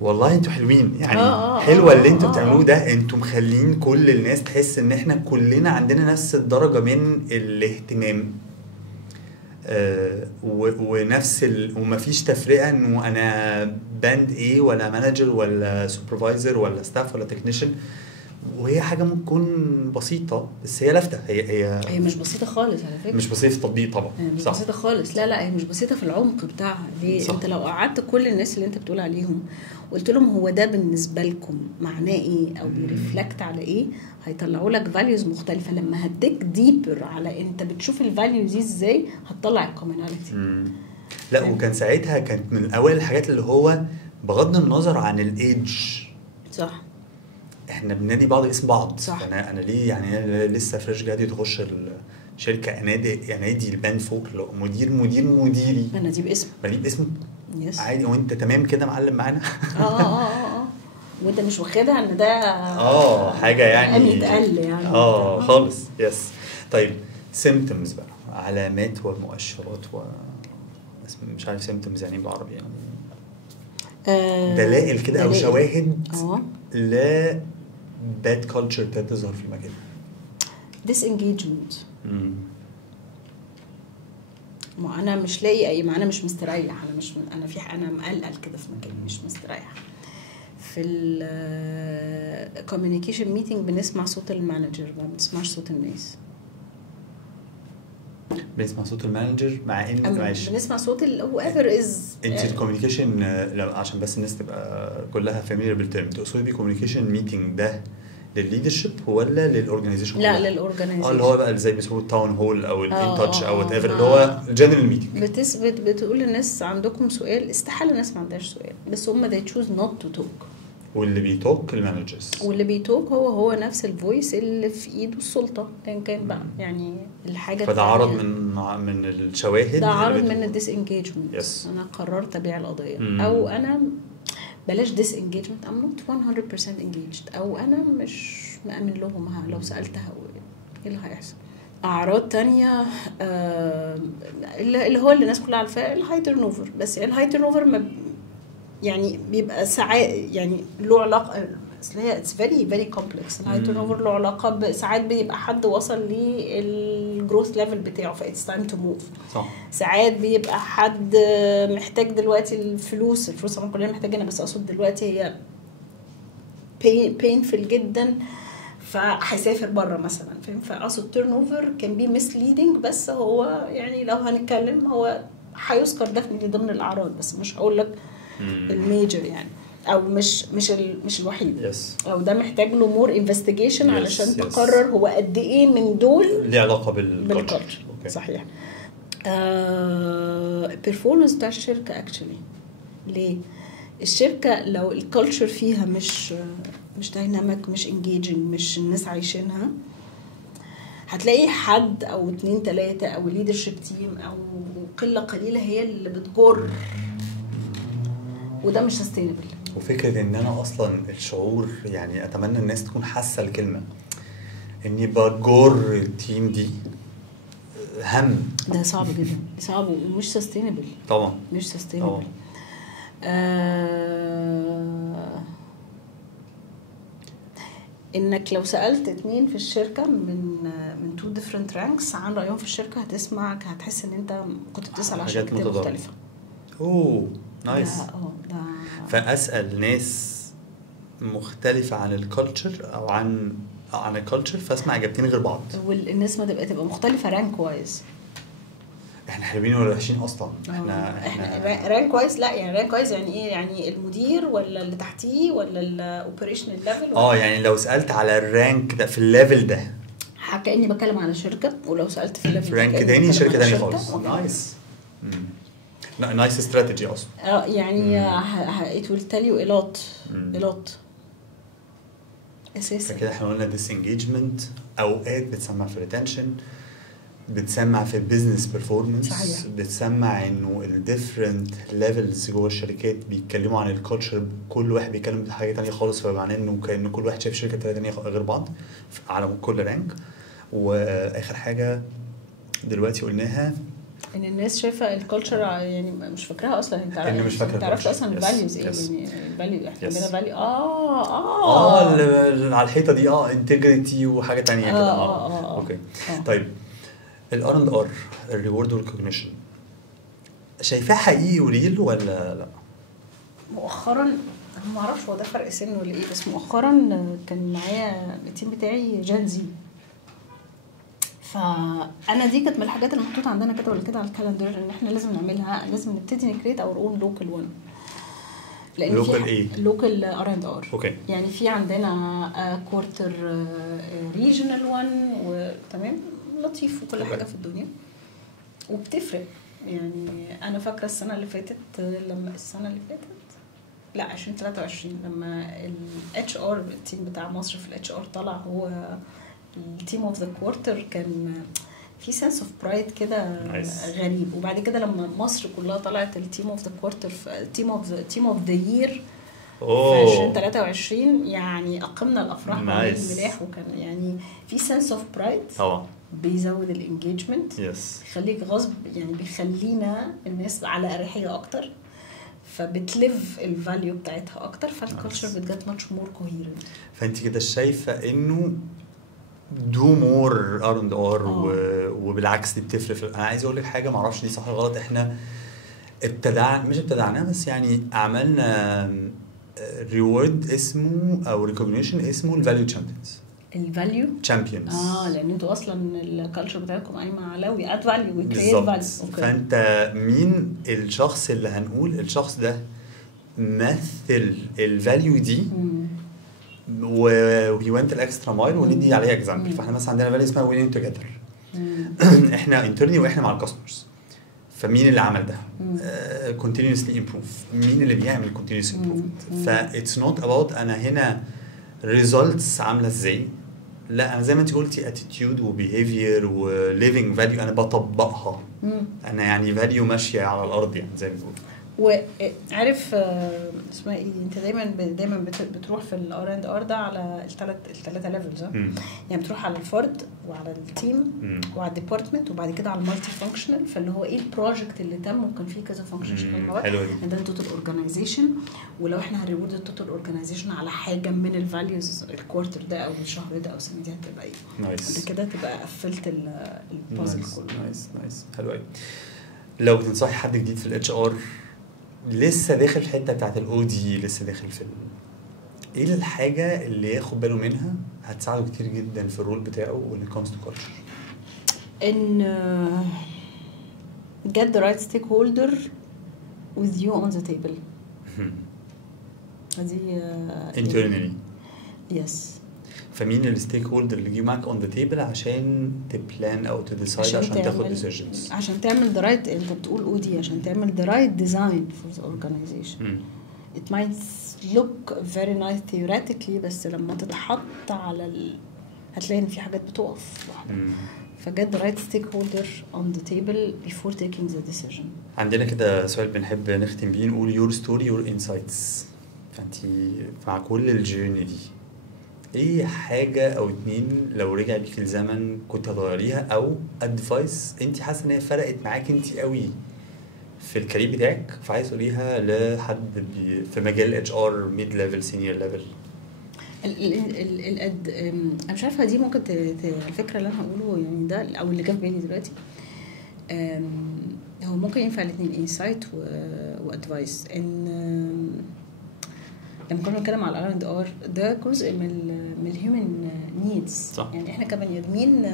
والله انتوا حلوين يعني حلوه اللي انتوا بتعملوه ده، انتوا مخلين كل الناس تحس ان احنا كلنا عندنا نفس الدرجه من الاهتمام ونفس ومفيش تفرقه انه انا باند ايه ولا مانجر ولا سوبرفايزر ولا ستاف ولا تكنيشن. وهي حاجه ممكن تكون بسيطه بس هي لافته. هي مش بسيطه خالص على فكره، مش بسيطه في التطبيق طبعا، مش بسيطه خالص. لا هي مش بسيطه في العمق بتاعها. ليه؟ صح. انت لو قعدت كل الناس اللي انت بتقول عليهم قلت لهم هو ده بالنسبه لكم معناه ايه او بيرفلكت على ايه، هيطلعوا لك فاليوز مختلفه. لما هديك ديبر على انت بتشوف الفاليوز دي ازاي هتطلع الكوميوناليتي. لا وكان ساعتها كانت من اوائل الحاجات اللي هو بغض النظر عن الايدج، صح، احنا بننادي بعض اسم بعض. صح. انا ليه يعني أنا لسه فريش جادي تخش الشركه انادي الباند فوق مديري بنادي باسم يس. عادي وانت تمام كده معلم معانا. وانت مش واخدها ان ده حاجه يعني يتقل يعني خالص. يس. طيب سيمبتومز بقى، علامات ومؤشرات مش عارف سيمبتومز يعني بالعربي يعني دلائل كده او شواهد لا bad culture تظهر في المجال. disengagement. ما انا مش لاقي اي، ما انا مش مستريح، انا مقلقل كده في مكاني، مش مستريح. في الكوميونيكيشن ميتنج بنسمع صوت المانجر، ما بنسمعش صوت الناس. بنسمع صوت المانجر مع ان ماشي بنسمع صوت whoever is. انت الكوميونيكيشن عشان بس الناس تبقى كلها فاميليار بالترم، تقصدي بالكوميونيكيشن ميتنج ده للليدرشيب ولا للاورجنايزيشن؟ لا للاورجنايزيشن. اللي هو بقى زي بيسموه التاون هول او الان تاتش او وات ايفر، اللي هو الجنرال ميتنج. بتقول للناس عندكم سؤال، استحاله الناس ما عندهاش سؤال، بس هم they choose not to talk. واللي بيتوك المانجرز، واللي بيتوك هو نفس الفويس اللي في ايده السلطه ان كان بقى يعني الحاجه. فده عرض من الشواهد، ده عرض من الديس انجيجمنت. انا قررت ابيع القضيه، او انا بلاش ديس انجيجمنت، I'm not 100% engaged، او انا مش مأمن لهم. لو سألتها ايه اللي هيحصل. اعراض تانية اللي هو اللي الناس كلها عارفاه، الهاي تيرنوفر. بس الهاي تيرنوفر يعني بيبقى ساعات يعني له علاقه، اصل هي اتس فيري كومبلكس. الهاي تيرنوفر له علاقه ساعات بيبقى حد وصل للجروث ليفل بتاعه فايتس تايم تو موف. صح. ساعات بيبقى حد محتاج دلوقتي الفلوس طبعا كلنا محتاجينها، بس اقصد دلوقتي هي painful جدا فهيسافر بره مثلا، فاهم؟ فاقصد تيرن اوفر كان بي مسليدنج، بس هو يعني لو هنتكلم هو هيذكر دفني ضمن الاعراض، بس مش هقول لك الميجر يعني، او مش الوحيد. او ده محتاج له مور انفستيجيشن علشان تقرر هو قد ايه من دول ليه علاقه بالكالتشر. صحيح. performance بتاع الشركه اكشلي ليه الشركه لو الكالتشر فيها مش دايناميك، مش انجيجنج، مش الناس عايشينها، هتلاقي حد او 2 3 او ليدرشيب تيم او قله قليله هي اللي بتجر، وده مش سستينبل. وفكره ان انا اصلا الشعور يعني اتمنى الناس تكون حاسه الكلمه اني بجر التيم دي ده صعب جدا، صعب ومش سستينبل طبعا، مش سستينبل. انك لو سألت 2 في الشركة من 2 different ranks عن رأيهم في الشركة هتحس ان انت كنت بتسأل عن شركتين مختلفة. نايس. فأسأل ناس مختلفة عن الكالتشر او عن الكالتشر فاسمع اجابتين غير بعض، والناس ما تبقى مختلفة رانك وايز. احنا حلوين ولا وحشين اصلا؟ احنا رانك وايز. لا يعني رانك وايز يعني ايه؟ يعني المدير ولا اللي تحتيه ولا الاوبريشنال ليفل؟ يعني لو سألت على الرانك ده في الليفل ده كأني بتكلم على شركة، ولو سألت في الليفل رانك تاني شركة تانية خالص. نايس. نايس استراتيجي اصلا. يعني it will tell you a lot اساسا. كده احنا قلنا disengagement اوقات بتسمع في retention، بتسمع في البيزنس بيرفورمانس، بتسمع انه الديفرنت ليفلز جوه الشركات بيتكلموا عن الكالتشر، كل واحد بيتكلم بحاجه تانية خالص، فمعناه انه كان كل واحد شايف شركه تانية غير بعض على كل رانك. واخر حاجه دلوقتي قلناها ان الناس شايفه الكالتشر يعني مش فاكراها اصلا. انت تعرفش اصلا الفاليوز ايه؟ يعني الفاليو احنا عندنا فاليو على الحيطه دي انتجريتي وحاجه تانية كده. اوكي. طيب الار الريورد والكوجنيشن شايفاه حقيقي وريل ولا لا؟ مؤخرا ما اعرفش هو ده فرق سن ولا ايه، بس مؤخرا كان معايا التيم بتاعي جان زي، فانا دي كانت من الحاجات اللي محطوطه عندنا كده ولا كده على الكالندر ان احنا لازم نعملها، لازم نبتدي نكريت اور اون لوكال وان. لوكال ايه؟ لوكال R&R. اوكي. يعني في عندنا كوارتر ريجنال 1 وتمام لطيف وكل حاجه في الدنيا وبتفرق. يعني انا فاكره السنه اللي فاتت لا 2023 لما الHR التيم بتاع مصر في الHR طلع هو التيم اوف ذا كوارتر، كان في سنس اوف برايد كده غريب. وبعد كده لما مصر كلها طلعت التيم اوف ذا كوارتر في تيم اوف ذا يير في 2023 يعني اقمنا الافراح والملاح، وكان يعني في سنس اوف برايد طبعا بيزود الانجيجمنت، يخليك غصب يعني بيخلينا الناس على اريحيه اكتر، فبتليف الفاليو بتاعتها اكتر، فالكالتشر بتجت ماتش مور كوهيرنت. فانت كده شايفه انه دو مور ار اند ار. وبالعكس دي بتفرق. انا عايز اقول لك حاجه، ما اعرفش دي صح ولا غلط، احنا ابتدعنا بس يعني عملنا ريورد اسمه او ريكوجنيشن اسمه الفاليو الفاليو تشامبيونز. لان انتوا اصلا الكالتشر بتاعكم قايمه على وي اد فاليو وي كرييت فاليو. فانت مين الشخص اللي هنقول الشخص ده مثل الفاليو دي وهي وانت الاكسترا مايل وندي عليها اكزامبل. فاحنا مثلا عندنا فاليو اسمها وينينج توجذر. احنا انترني واحنا مع الكاستمرز. فمين اللي عمل ده؟ continuously improve. مين اللي بيعمل continuous improvement؟ فا it's not about انا هنا results عامله ازاي، لا انا زي ما انت قلتي attitude و behavior و living value انا بطبقها. انا يعني value ماشيه على الارض يعني زي ما بيقولوا. وعارف اسمها ايه، انت دايما بتروح في الار اند ار ده على الثلاثه ليفلز. يعني بتروح على الفرد وعلى التيم وعلى الديبارتمنت وبعد كده على المالتي فانكشنال، فاللي هو ايه البروجكت اللي تم وكان فيه كذا فانكشن شغال مع بعض. ده التوتال اورجانيزيشن. ولو احنا هنريورد التوتال اورجانيزيشن على حاجه من الفاليوز الكوارتر ده او الشهر ده او السنه دي هتبقى ايه نايس كده، تبقى قفلت البازل كله. نايس حلو قوي. لو بتنصحي حد جديد في الاتش ار لسه داخل في الحته بتاعت الاو دي، لسه داخل في ايه الحاجه اللي ياخد باله منها هتساعده كتير جدا في الرول بتاعه when it comes to culture؟ ان get the right stakeholder with you on the table. هذه internally. yes. فمين الستيك هولدر اللي يجي معاك اون ذا تيبل عشان تبلان او تديسايد عشان تاخد ديسيجنز، عشان تعمل ذا رايت. انت بتقول او دي عشان تعمل ذا رايت ديزاين فور ذا اورجانيزيشن. it might look very nice theoretically بس لما تتحط على هتلاقي ان في حاجات بتقف لوحدها. فجد the right stakeholder on the table before taking the decision. عندنا كده سؤال بنحب نختم بيه، نقول your story your insights. فانتي مع كل الجيرني دي ايه حاجة او اتنين لو رجع بيك الزمن كنت هتغيريها، او ادفايس انت حاسة ان هي فرقت معاك انت قوي في الكارير بتاعك فعايز تقوليها لحد في مجال اتش ار ميد ليفل سينيور ليفل؟ انا مش عارفه دي ممكن الفكره اللي انا هقوله يعني ده او اللي جه في بالي دلوقتي هو ممكن ينفع الاثنين انسايت وادفايس. ان لما كنا بنتكلم على الار اند ار ده جزء من الهيومن نيدز. يعني احنا كبني ادمين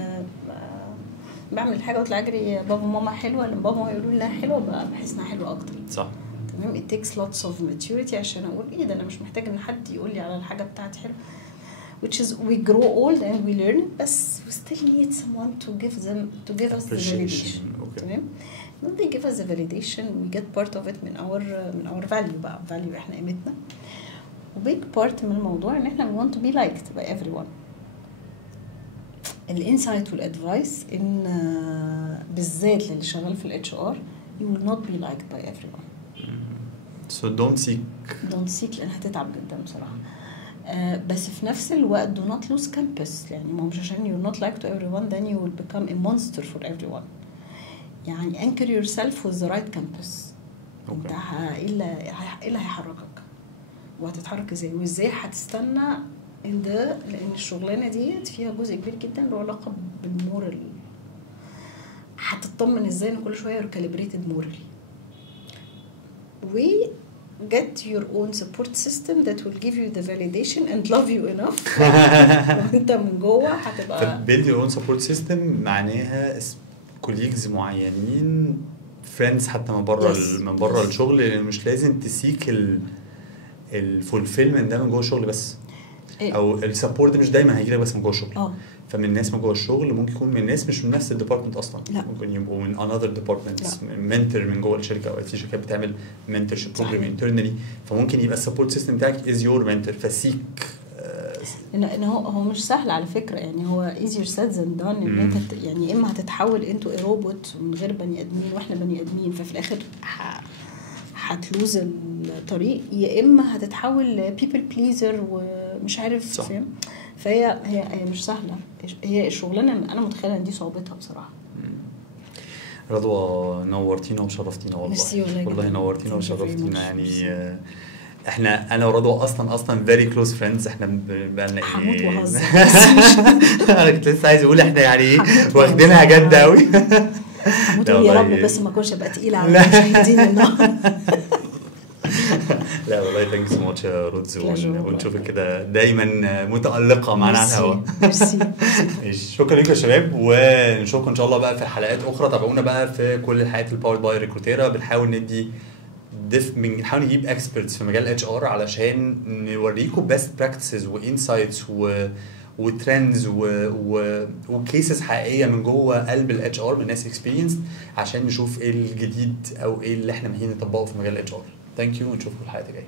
بعمل حاجه واطلع اجري بابا وماما حلوه، لما بابا يقولوا لي لا حلوه بحس انها حلوه اكتر. صح تمام. it takes lots of maturity عشان اقول ايه ده، انا مش محتاج ان حد يقول لي على الحاجه بتاعتي حلوه. which is we grow old and we learn بس we still need someone to give us the validation. تمام. when they give us the validation we get part of it من our value بقى value احنا قيمتنا. وبيج بارت من الموضوع ان احنا we want to be liked by everyone. الانسايت والادفايس ان بالذات للي شغال في الاتش ار you will not be liked by everyone. so don't seek لان هتتعب جدا بصراحه. بس في نفس الوقت do not lose campus. يعني ما مش عشان you're not liked to everyone then you will become a monster for everyone. يعني anchor yourself with the right campus. انت ايه اللي هيحركك وهتتحرك ازاي وازاي هتستنى ان ده، لان الشغلانه دي فيها جزء كبير جدا له علاقه بالمورال. هتطمن ازاي ان كل شويه recalibrated morally. we get your own support system that will give you the validation and love you enough. وانت من جوه هتبقى build your own support system معناها كوليجز معينين فريندز حتى من بره الشغل، لان مش لازم تسيك الفولفيلمنت ده من جوه الشغل بس. او السبورت ده مش دايما هيجي لك بس من جوه الشغل. فمن الناس من جوه الشغل ممكن يكون من ناس مش من نفس الديبارتمنت اصلا. ممكن يبقوا من another departments، منتور من جوه الشركه، او في شركات بتعمل منتورشيب بروجرام انترنالي. فممكن يبقى السبورت سيستم بتاعك از يور منتور. فسيك ان هو مش سهل على فكره. يعني هو easier said than done. ان انت يعني اما هتتحول انتو روبوت من غير بني ادمين واحنا بني ادمين، ففي الاخر هتلوز الطريق، يا اما هتتحول people pleaser ومش عارف فاهم. فهي مش سهله. هي الشغلانه انا متخيله ان دي صعوبتها بصراحه. رضوى نورتينا وشرفتينا والله. والله نورتينا وشرفتينا. يعني انا ورضوى اصلا فيري كلوز فريندز. احنا بقالنا هموت وهزر انا كنت لسه عايز اقول احنا يعني واخدينها جد قوي. يا رب بس ما اكونش ابقى تقيله على المشاهدين النهارده. لا والله ثانك يو سو ماتش يا رودز، ونشوفك كده دايما متألقة معانا على الهواء. ميرسي. شكرا لكم يا شباب، ونشوفكم ان شاء الله بقى في حلقات اخرى. تابعونا بقى في كل الحلقات الباور باي ريكروتيرا. بنحاول ندي بنحاول نجيب اكسبرتس في مجال اتش ار علشان نوريكم بيست براكتسز وانسايتس وترندز وكيسز حقيقيه من جوه قلب الاتش ار من ناس اكسبيرينس، عشان نشوف ايه الجديد او ايه اللي احنا محتاجين نطبقه في مجال الاتش ار. ثانك يو، ونشوفكم الحلقه الجايه.